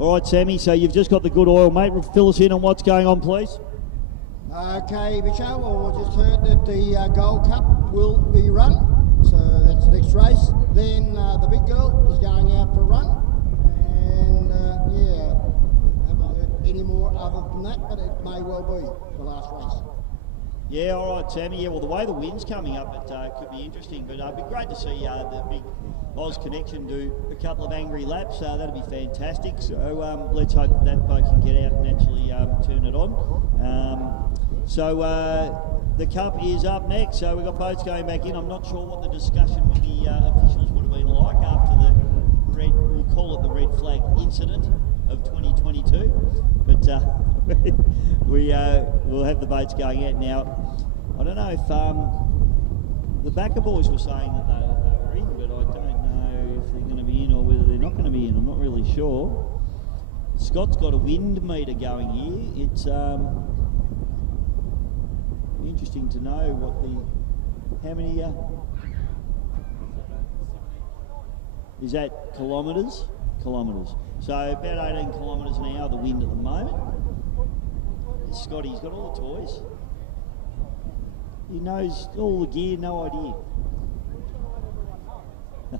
All right, Sammy, so you've just got the good oil, mate. Fill us in on what's going on, please. Okay, Bicho, well, we just heard that the Gold Cup will be run, so that's the next race. Then the big girl is going out for a run, and yeah, haven't heard any more other than that, but it may well be the last race. Yeah, all right, Sammy. Yeah, well, the way the wind's coming up, it could be interesting, but it'd be great to see the big Oz Connection do a couple of angry laps. That'd be fantastic. So let's hope that boat can get out and actually turn it on. The Cup is up next, so we've got boats going back in. I'm not sure what the discussion with the officials would have been like after the red, we'll call it the red flag incident of 2022, but we'll have the boats going out now. I don't know if the backer boys were saying that they were in, but I don't know if they're going to be in or whether they're not going to be in. I'm not really sure. Scott's got a wind meter going here. It's interesting to know how many is that kilometres? Kilometres. So about 18 kilometres an hour, the wind at the moment. Scotty's got all the toys. He knows all the gear, no idea.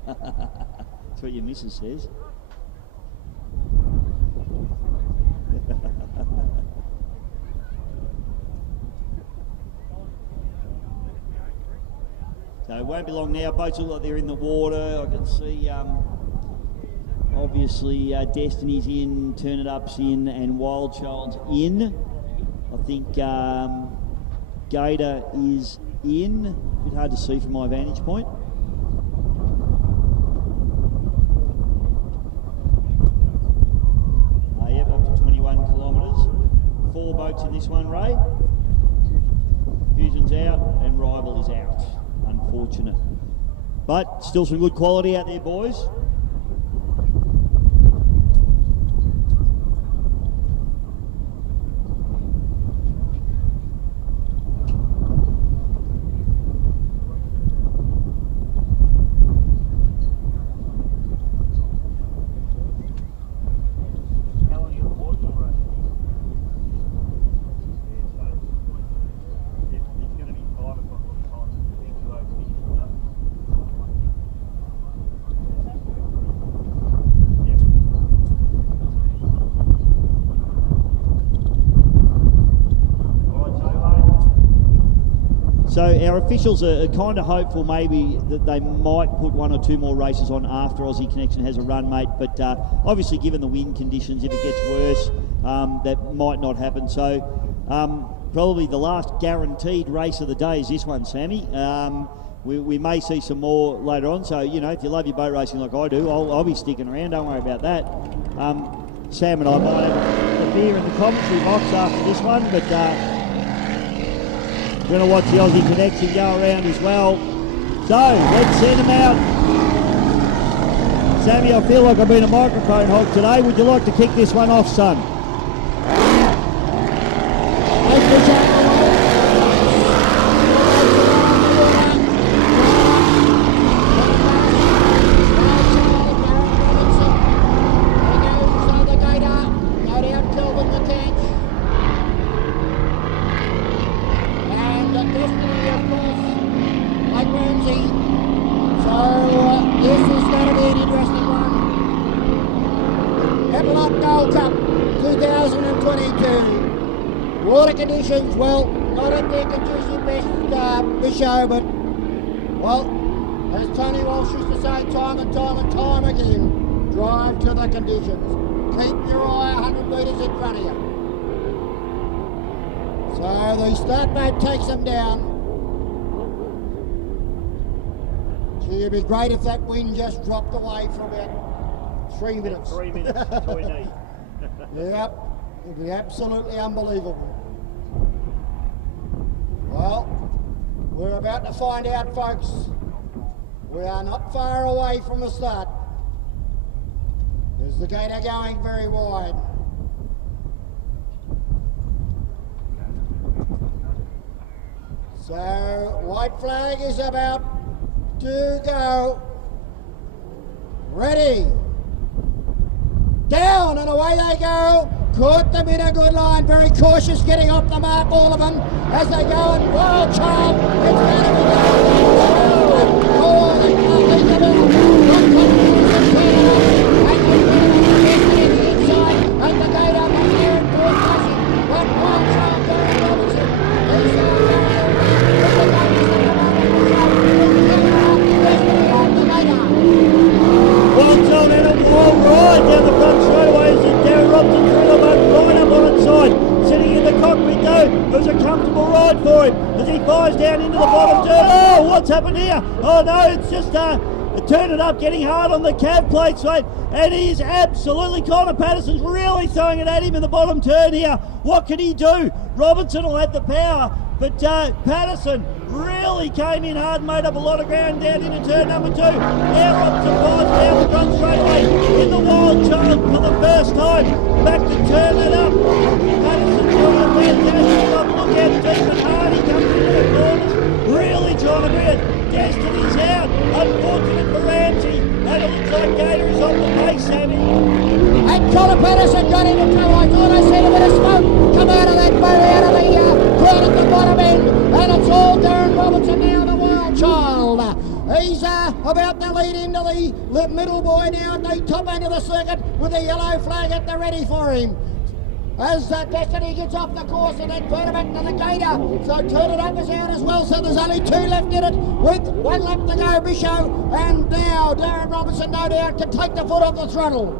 That's what your missus says. So it won't be long now. Boats look like they're in the water. I can see obviously Destiny's in, Turn It Up's in, and Wild Child's in. I think Gator is in. A bit hard to see from my vantage point. Yep, up to 21 kilometres. 4 boats in this one, Ray. Fusion's out and Rival is out. Unfortunate. But still some good quality out there, boys. So our officials are kind of hopeful maybe that they might put 1 or 2 more races on after Aussie Connection has a run, mate. But obviously, given the wind conditions, if it gets worse, that might not happen. So probably the last guaranteed race of the day is this one, Sammy. We may see some more later on. So, you know, if you love your boat racing like I do, I'll be sticking around. Don't worry about that. Sam and I might have a beer in the commentary box after this one, but... We're going to watch the Aussie Connection go around as well. So, let's send them out. Sammy, I feel like I've been a microphone hog today. Would you like to kick this one off, son? Eppalock Gold Cup 2022. Water conditions, well, not at their conducive best this show, but, well, as Tony Walsh used to say time and time again, drive to the conditions. Keep your eye 100 metres in front of you. So the start boat takes them down. Gee, it'd be great if that wind just dropped away for about 3 minutes. 3 minutes, that's all we need. Yep, it'd be absolutely unbelievable. Well, we're about to find out, folks. We are not far away from the start. There's the gator going very wide. So, white flag is about to go. Ready, down and away they go. Caught them in a good line, very cautious, getting off the mark, all of them, as they go. And Wild Child, it's going to be going. Oh, they can't leave them all. One confidence is turning up, and the inside, and the gate up on there in fourth position. But Wild Child, Darren Robinson, he's going to go there. But the gate is in the moment. Wild Child had a wild ride down the front straightaways, and Darren Robinson threw them right up on its side. Sitting in the cockpit though, it was a comfortable ride for him as he fires down into the bottom turn. Oh, what's happened here? Oh no, it's just turning up, getting hard on the cab plates, mate. And he is absolutely, Connor Patterson's really throwing it at him in the bottom turn here. What can he do? Robinson will have the power, but Patterson really came in hard, made up a lot of ground down into turn number 2. Now Robinson fires down the front straightaway in the Wild Child for the first time. Back to turn it up. Patterson doing a fantastic job. Look how deep and hard he comes into the corners. Really trying to bring it. Destiny's out. Unfortunate for Ramsey. And it looks like Gator is off the pace, Sammy. And Connor Patterson got into trouble. I thought I seen a bit of smoke come out of that boat, out of the crowd at the bottom end. And it's all Darren Robinson now, the Wild Child. He's about to lead into the middle boy now at the top end of the circuit with a yellow flag at the ready for him. As Destiny gets off the course and then turn it back to the Gator. So turn it up is out as well, so there's only 2 left in it with 1 lap to go, Bisho. And now Darren Robinson, no doubt, can take the foot off the throttle.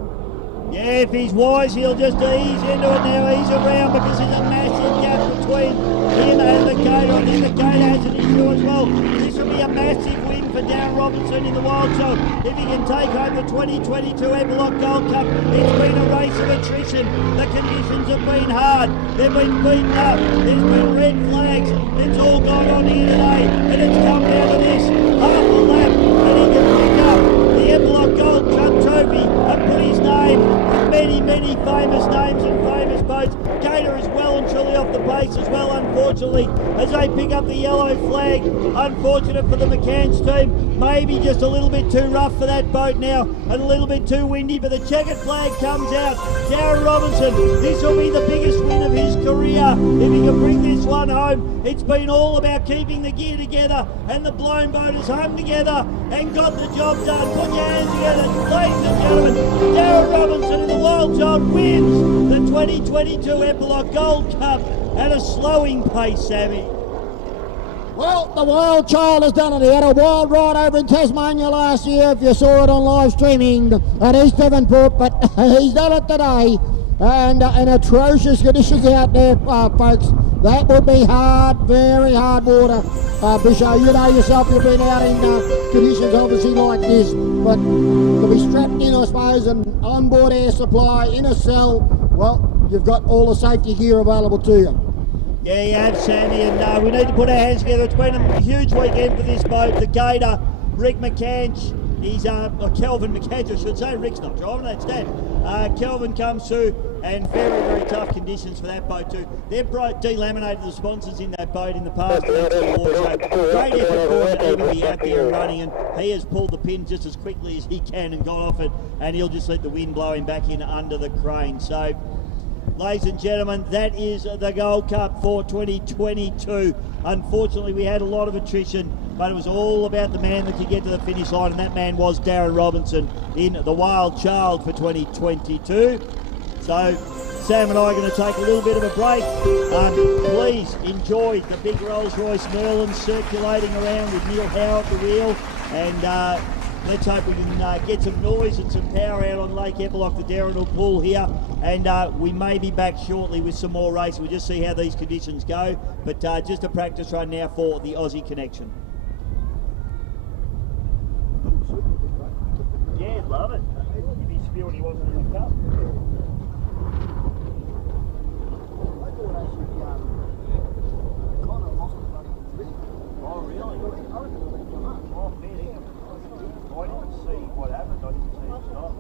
Yeah, if he's wise, he'll just ease into it now, ease around, because there's a massive gap between him and the Gator. I think the Gator has an issue as well. This will be a massive win for Darren Robinson in the Wild Child. If he can take home the 2022 Eppalock Gold Cup, it's been a race of attrition. The conditions have been hard. They've been beaten up. There's been red flags. It's all gone on here today, and it's come down to this. Half a lap, and he can pick up the Eppalock Gold Cup trophy and put his name with many, many famous names and famous boats. Gator is well and truly off the pace as well, unfortunately, as they pick up the yellow flag. Unfortunate for the McCann's team. Maybe just a little bit too rough for that boat now and a little bit too windy, but the checkered flag comes out. Darren Robinson, this will be the biggest win of his career if he can bring this one home. It's been all about keeping the gear together, and the blown boat is home together and got the job done. Put your hands together, ladies and gentlemen. Darren Robinson in the Wild Child wins the 2022 Eppalock Gold Cup at a slowing pace, Sammy. Well, the Wild Child has done it. He had a wild ride over in Tasmania last year, if you saw it on live streaming at East Devonport, but he's done it today. And in atrocious conditions out there, folks. That would be hard, very hard water. Bisho, you know yourself, you've been out in conditions obviously like this, but to be strapped in, I suppose, and onboard air supply in a cell, well, you've got all the safety gear available to you. Yeah, you have, Sammy, and we need to put our hands together. It's been a huge weekend for this boat. The Gator, Rick McCanch, he's Kelvin McCanch, I should say. Rick's not driving, that's Dad. Kelvin comes through, and very, very tough conditions for that boat too. They've delaminated the sponsors in that boat in the past. Great effort for him to even be out there and running, and he has pulled the pin just as quickly as he can and got off it, and he'll just let the wind blow him back in under the crane. So, ladies and gentlemen, that is the Gold Cup for 2022. Unfortunately, we had a lot of attrition, but it was all about the man that could get to the finish line, and that man was Darren Robinson in the Wild Child for 2022. So, Sam and I are going to take a little bit of a break. Please enjoy the big Rolls-Royce Merlin circulating around with Neil Howe at the wheel, and let's hope we can get some noise and some power out on Lake Eppalock. The Darren will pull here, and we may be back shortly with some more racing. We'll just see how these conditions go, but just a practice run now for the Aussie Connection. Yeah, love it. You'd be spewing he wasn't in the cup. Oh, really? Oh, man. I didn't see what happened. I didn't see it stop.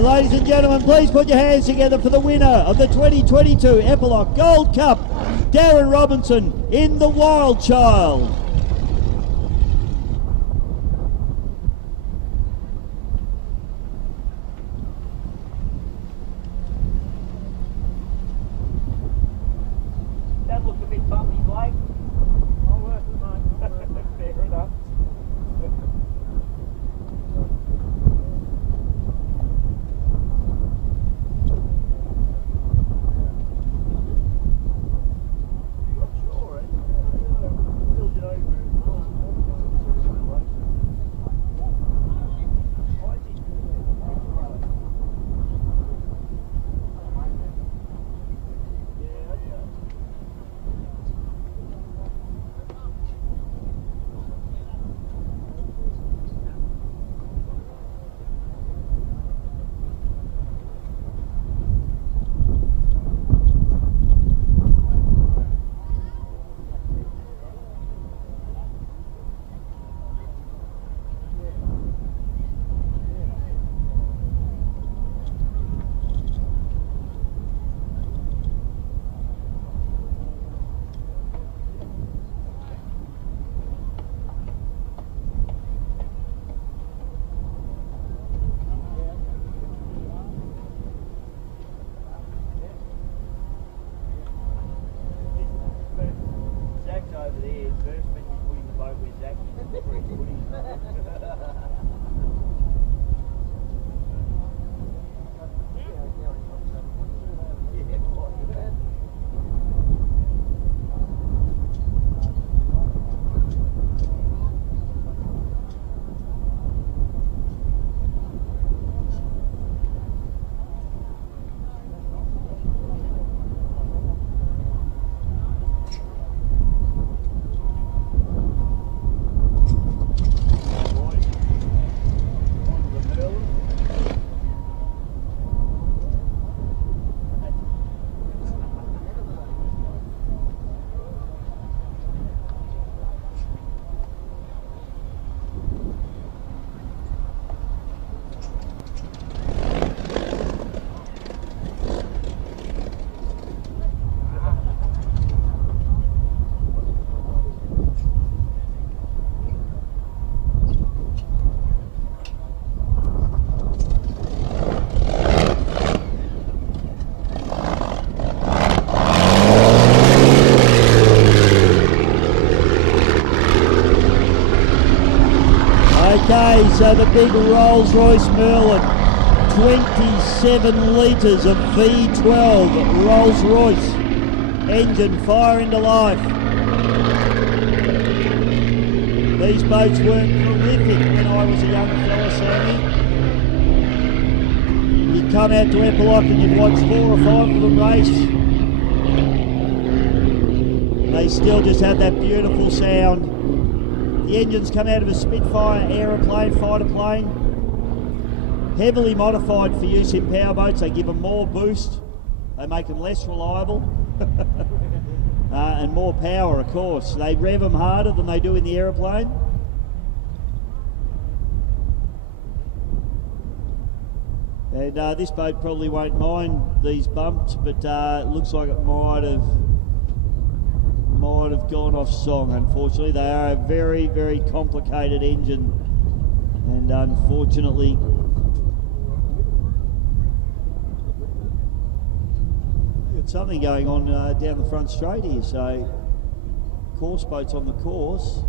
Ladies and gentlemen, please put your hands together for the winner of the 2022 Eppalock Gold Cup, Darren Robinson in the Wild Child. That looks a bit bumpy, Blake. I'll work it, mate. Fair enough. Over there, first when you put in the boat with Zach, where he's putting Okay, so the big Rolls-Royce Merlin, 27 litres of V12 Rolls-Royce engine fire into life. These boats weren't prolific when I was a young fella, Sammy. You'd come out to Eppalock and you'd watch 4 or 5 of them race. They still just had that beautiful sound. The engines come out of a Spitfire aeroplane, fighter plane, heavily modified for use in powerboats. They give them more boost, they make them less reliable, and more power, of course. They rev them harder than they do in the aeroplane. And this boat probably won't mind these bumps, but it looks like it might have gone off song, unfortunately. They are a very, very complicated engine, and unfortunately we've got something going on down the front straight here. So course boats on the course.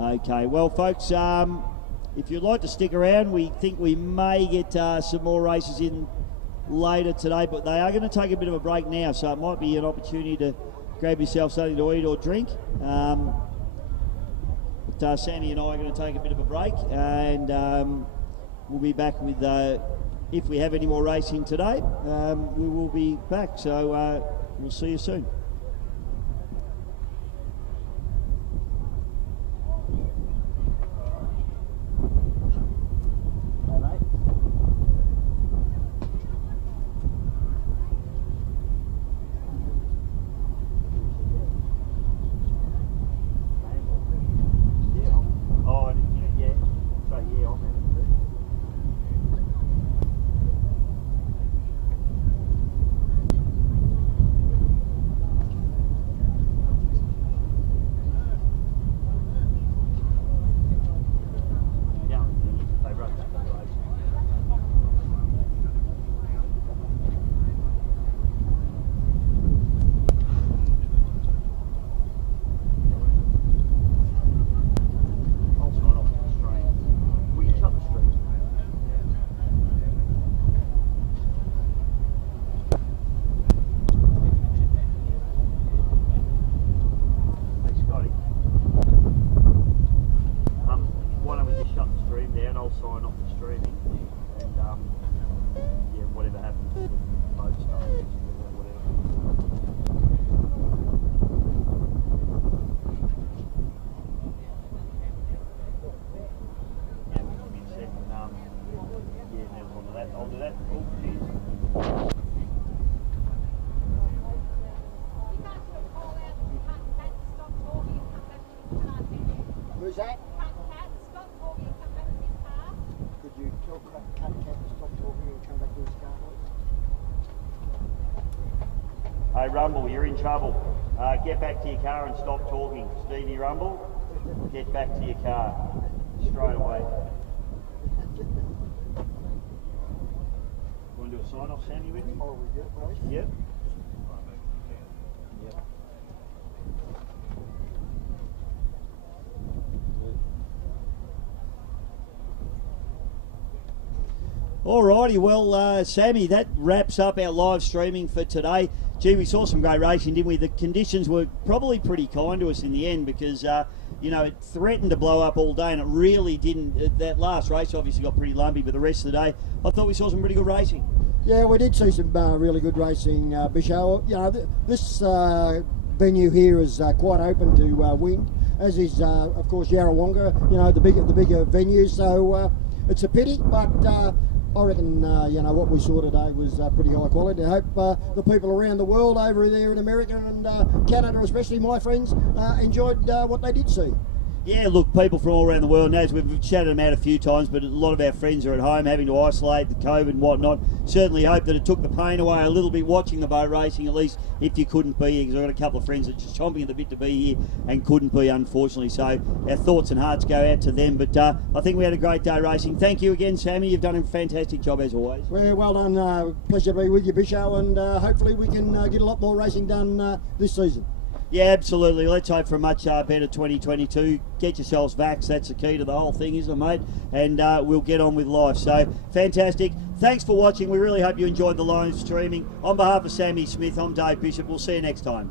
Okay, well folks, if you'd like to stick around, we think we may get some more races in later today, but they are going to take a bit of a break now, so it might be an opportunity to grab yourself something to eat or drink. But Sandy and I are going to take a bit of a break, and we'll be back with, if we have any more racing today, we will be back, so we'll see you soon. Who's that? Cat, stop talking and come back to his car. Could you tell Cat to stop talking and come back to his car, please? Hey Rumble, you're in trouble. Get back to your car and stop talking. Stevie Rumble, get back to your car straight away. Want to do a sign off, Sammy, with me? Oh, we good, right? Yep. Alrighty, well, Sammy, that wraps up our live streaming for today. Gee, we saw some great racing, didn't we? The conditions were probably pretty kind to us in the end because, you know, it threatened to blow up all day and it really didn't. That last race obviously got pretty lumpy, but the rest of the day, I thought we saw some pretty good racing. Yeah, we did see some really good racing, Bisho. You know, this venue here is quite open to wind, as is, of course, Yarrawonga. You know, the bigger venues. So it's a pity, but I reckon you know what we saw today was pretty high quality. I hope the people around the world over there in America and Canada, especially my friends, enjoyed what they did see. Yeah, look, people from all around the world, as we've shouted them out a few times, but a lot of our friends are at home having to isolate the COVID and whatnot. Certainly hope that it took the pain away a little bit watching the boat racing, at least if you couldn't be here, because I've got a couple of friends that are just chomping at the bit to be here and couldn't be, unfortunately. So our thoughts and hearts go out to them. But I think we had a great day racing. Thank you again, Sammy. You've done a fantastic job as always. Well done. Pleasure to be with you, Bisho, and hopefully we can get a lot more racing done this season. Yeah, absolutely. Let's hope for a much better 2022. Get yourselves vaxxed. That's the key to the whole thing, isn't it, mate? And we'll get on with life. So, fantastic. Thanks for watching. We really hope you enjoyed the live streaming. On behalf of Sammy Smith, I'm Dave Bishop. We'll see you next time.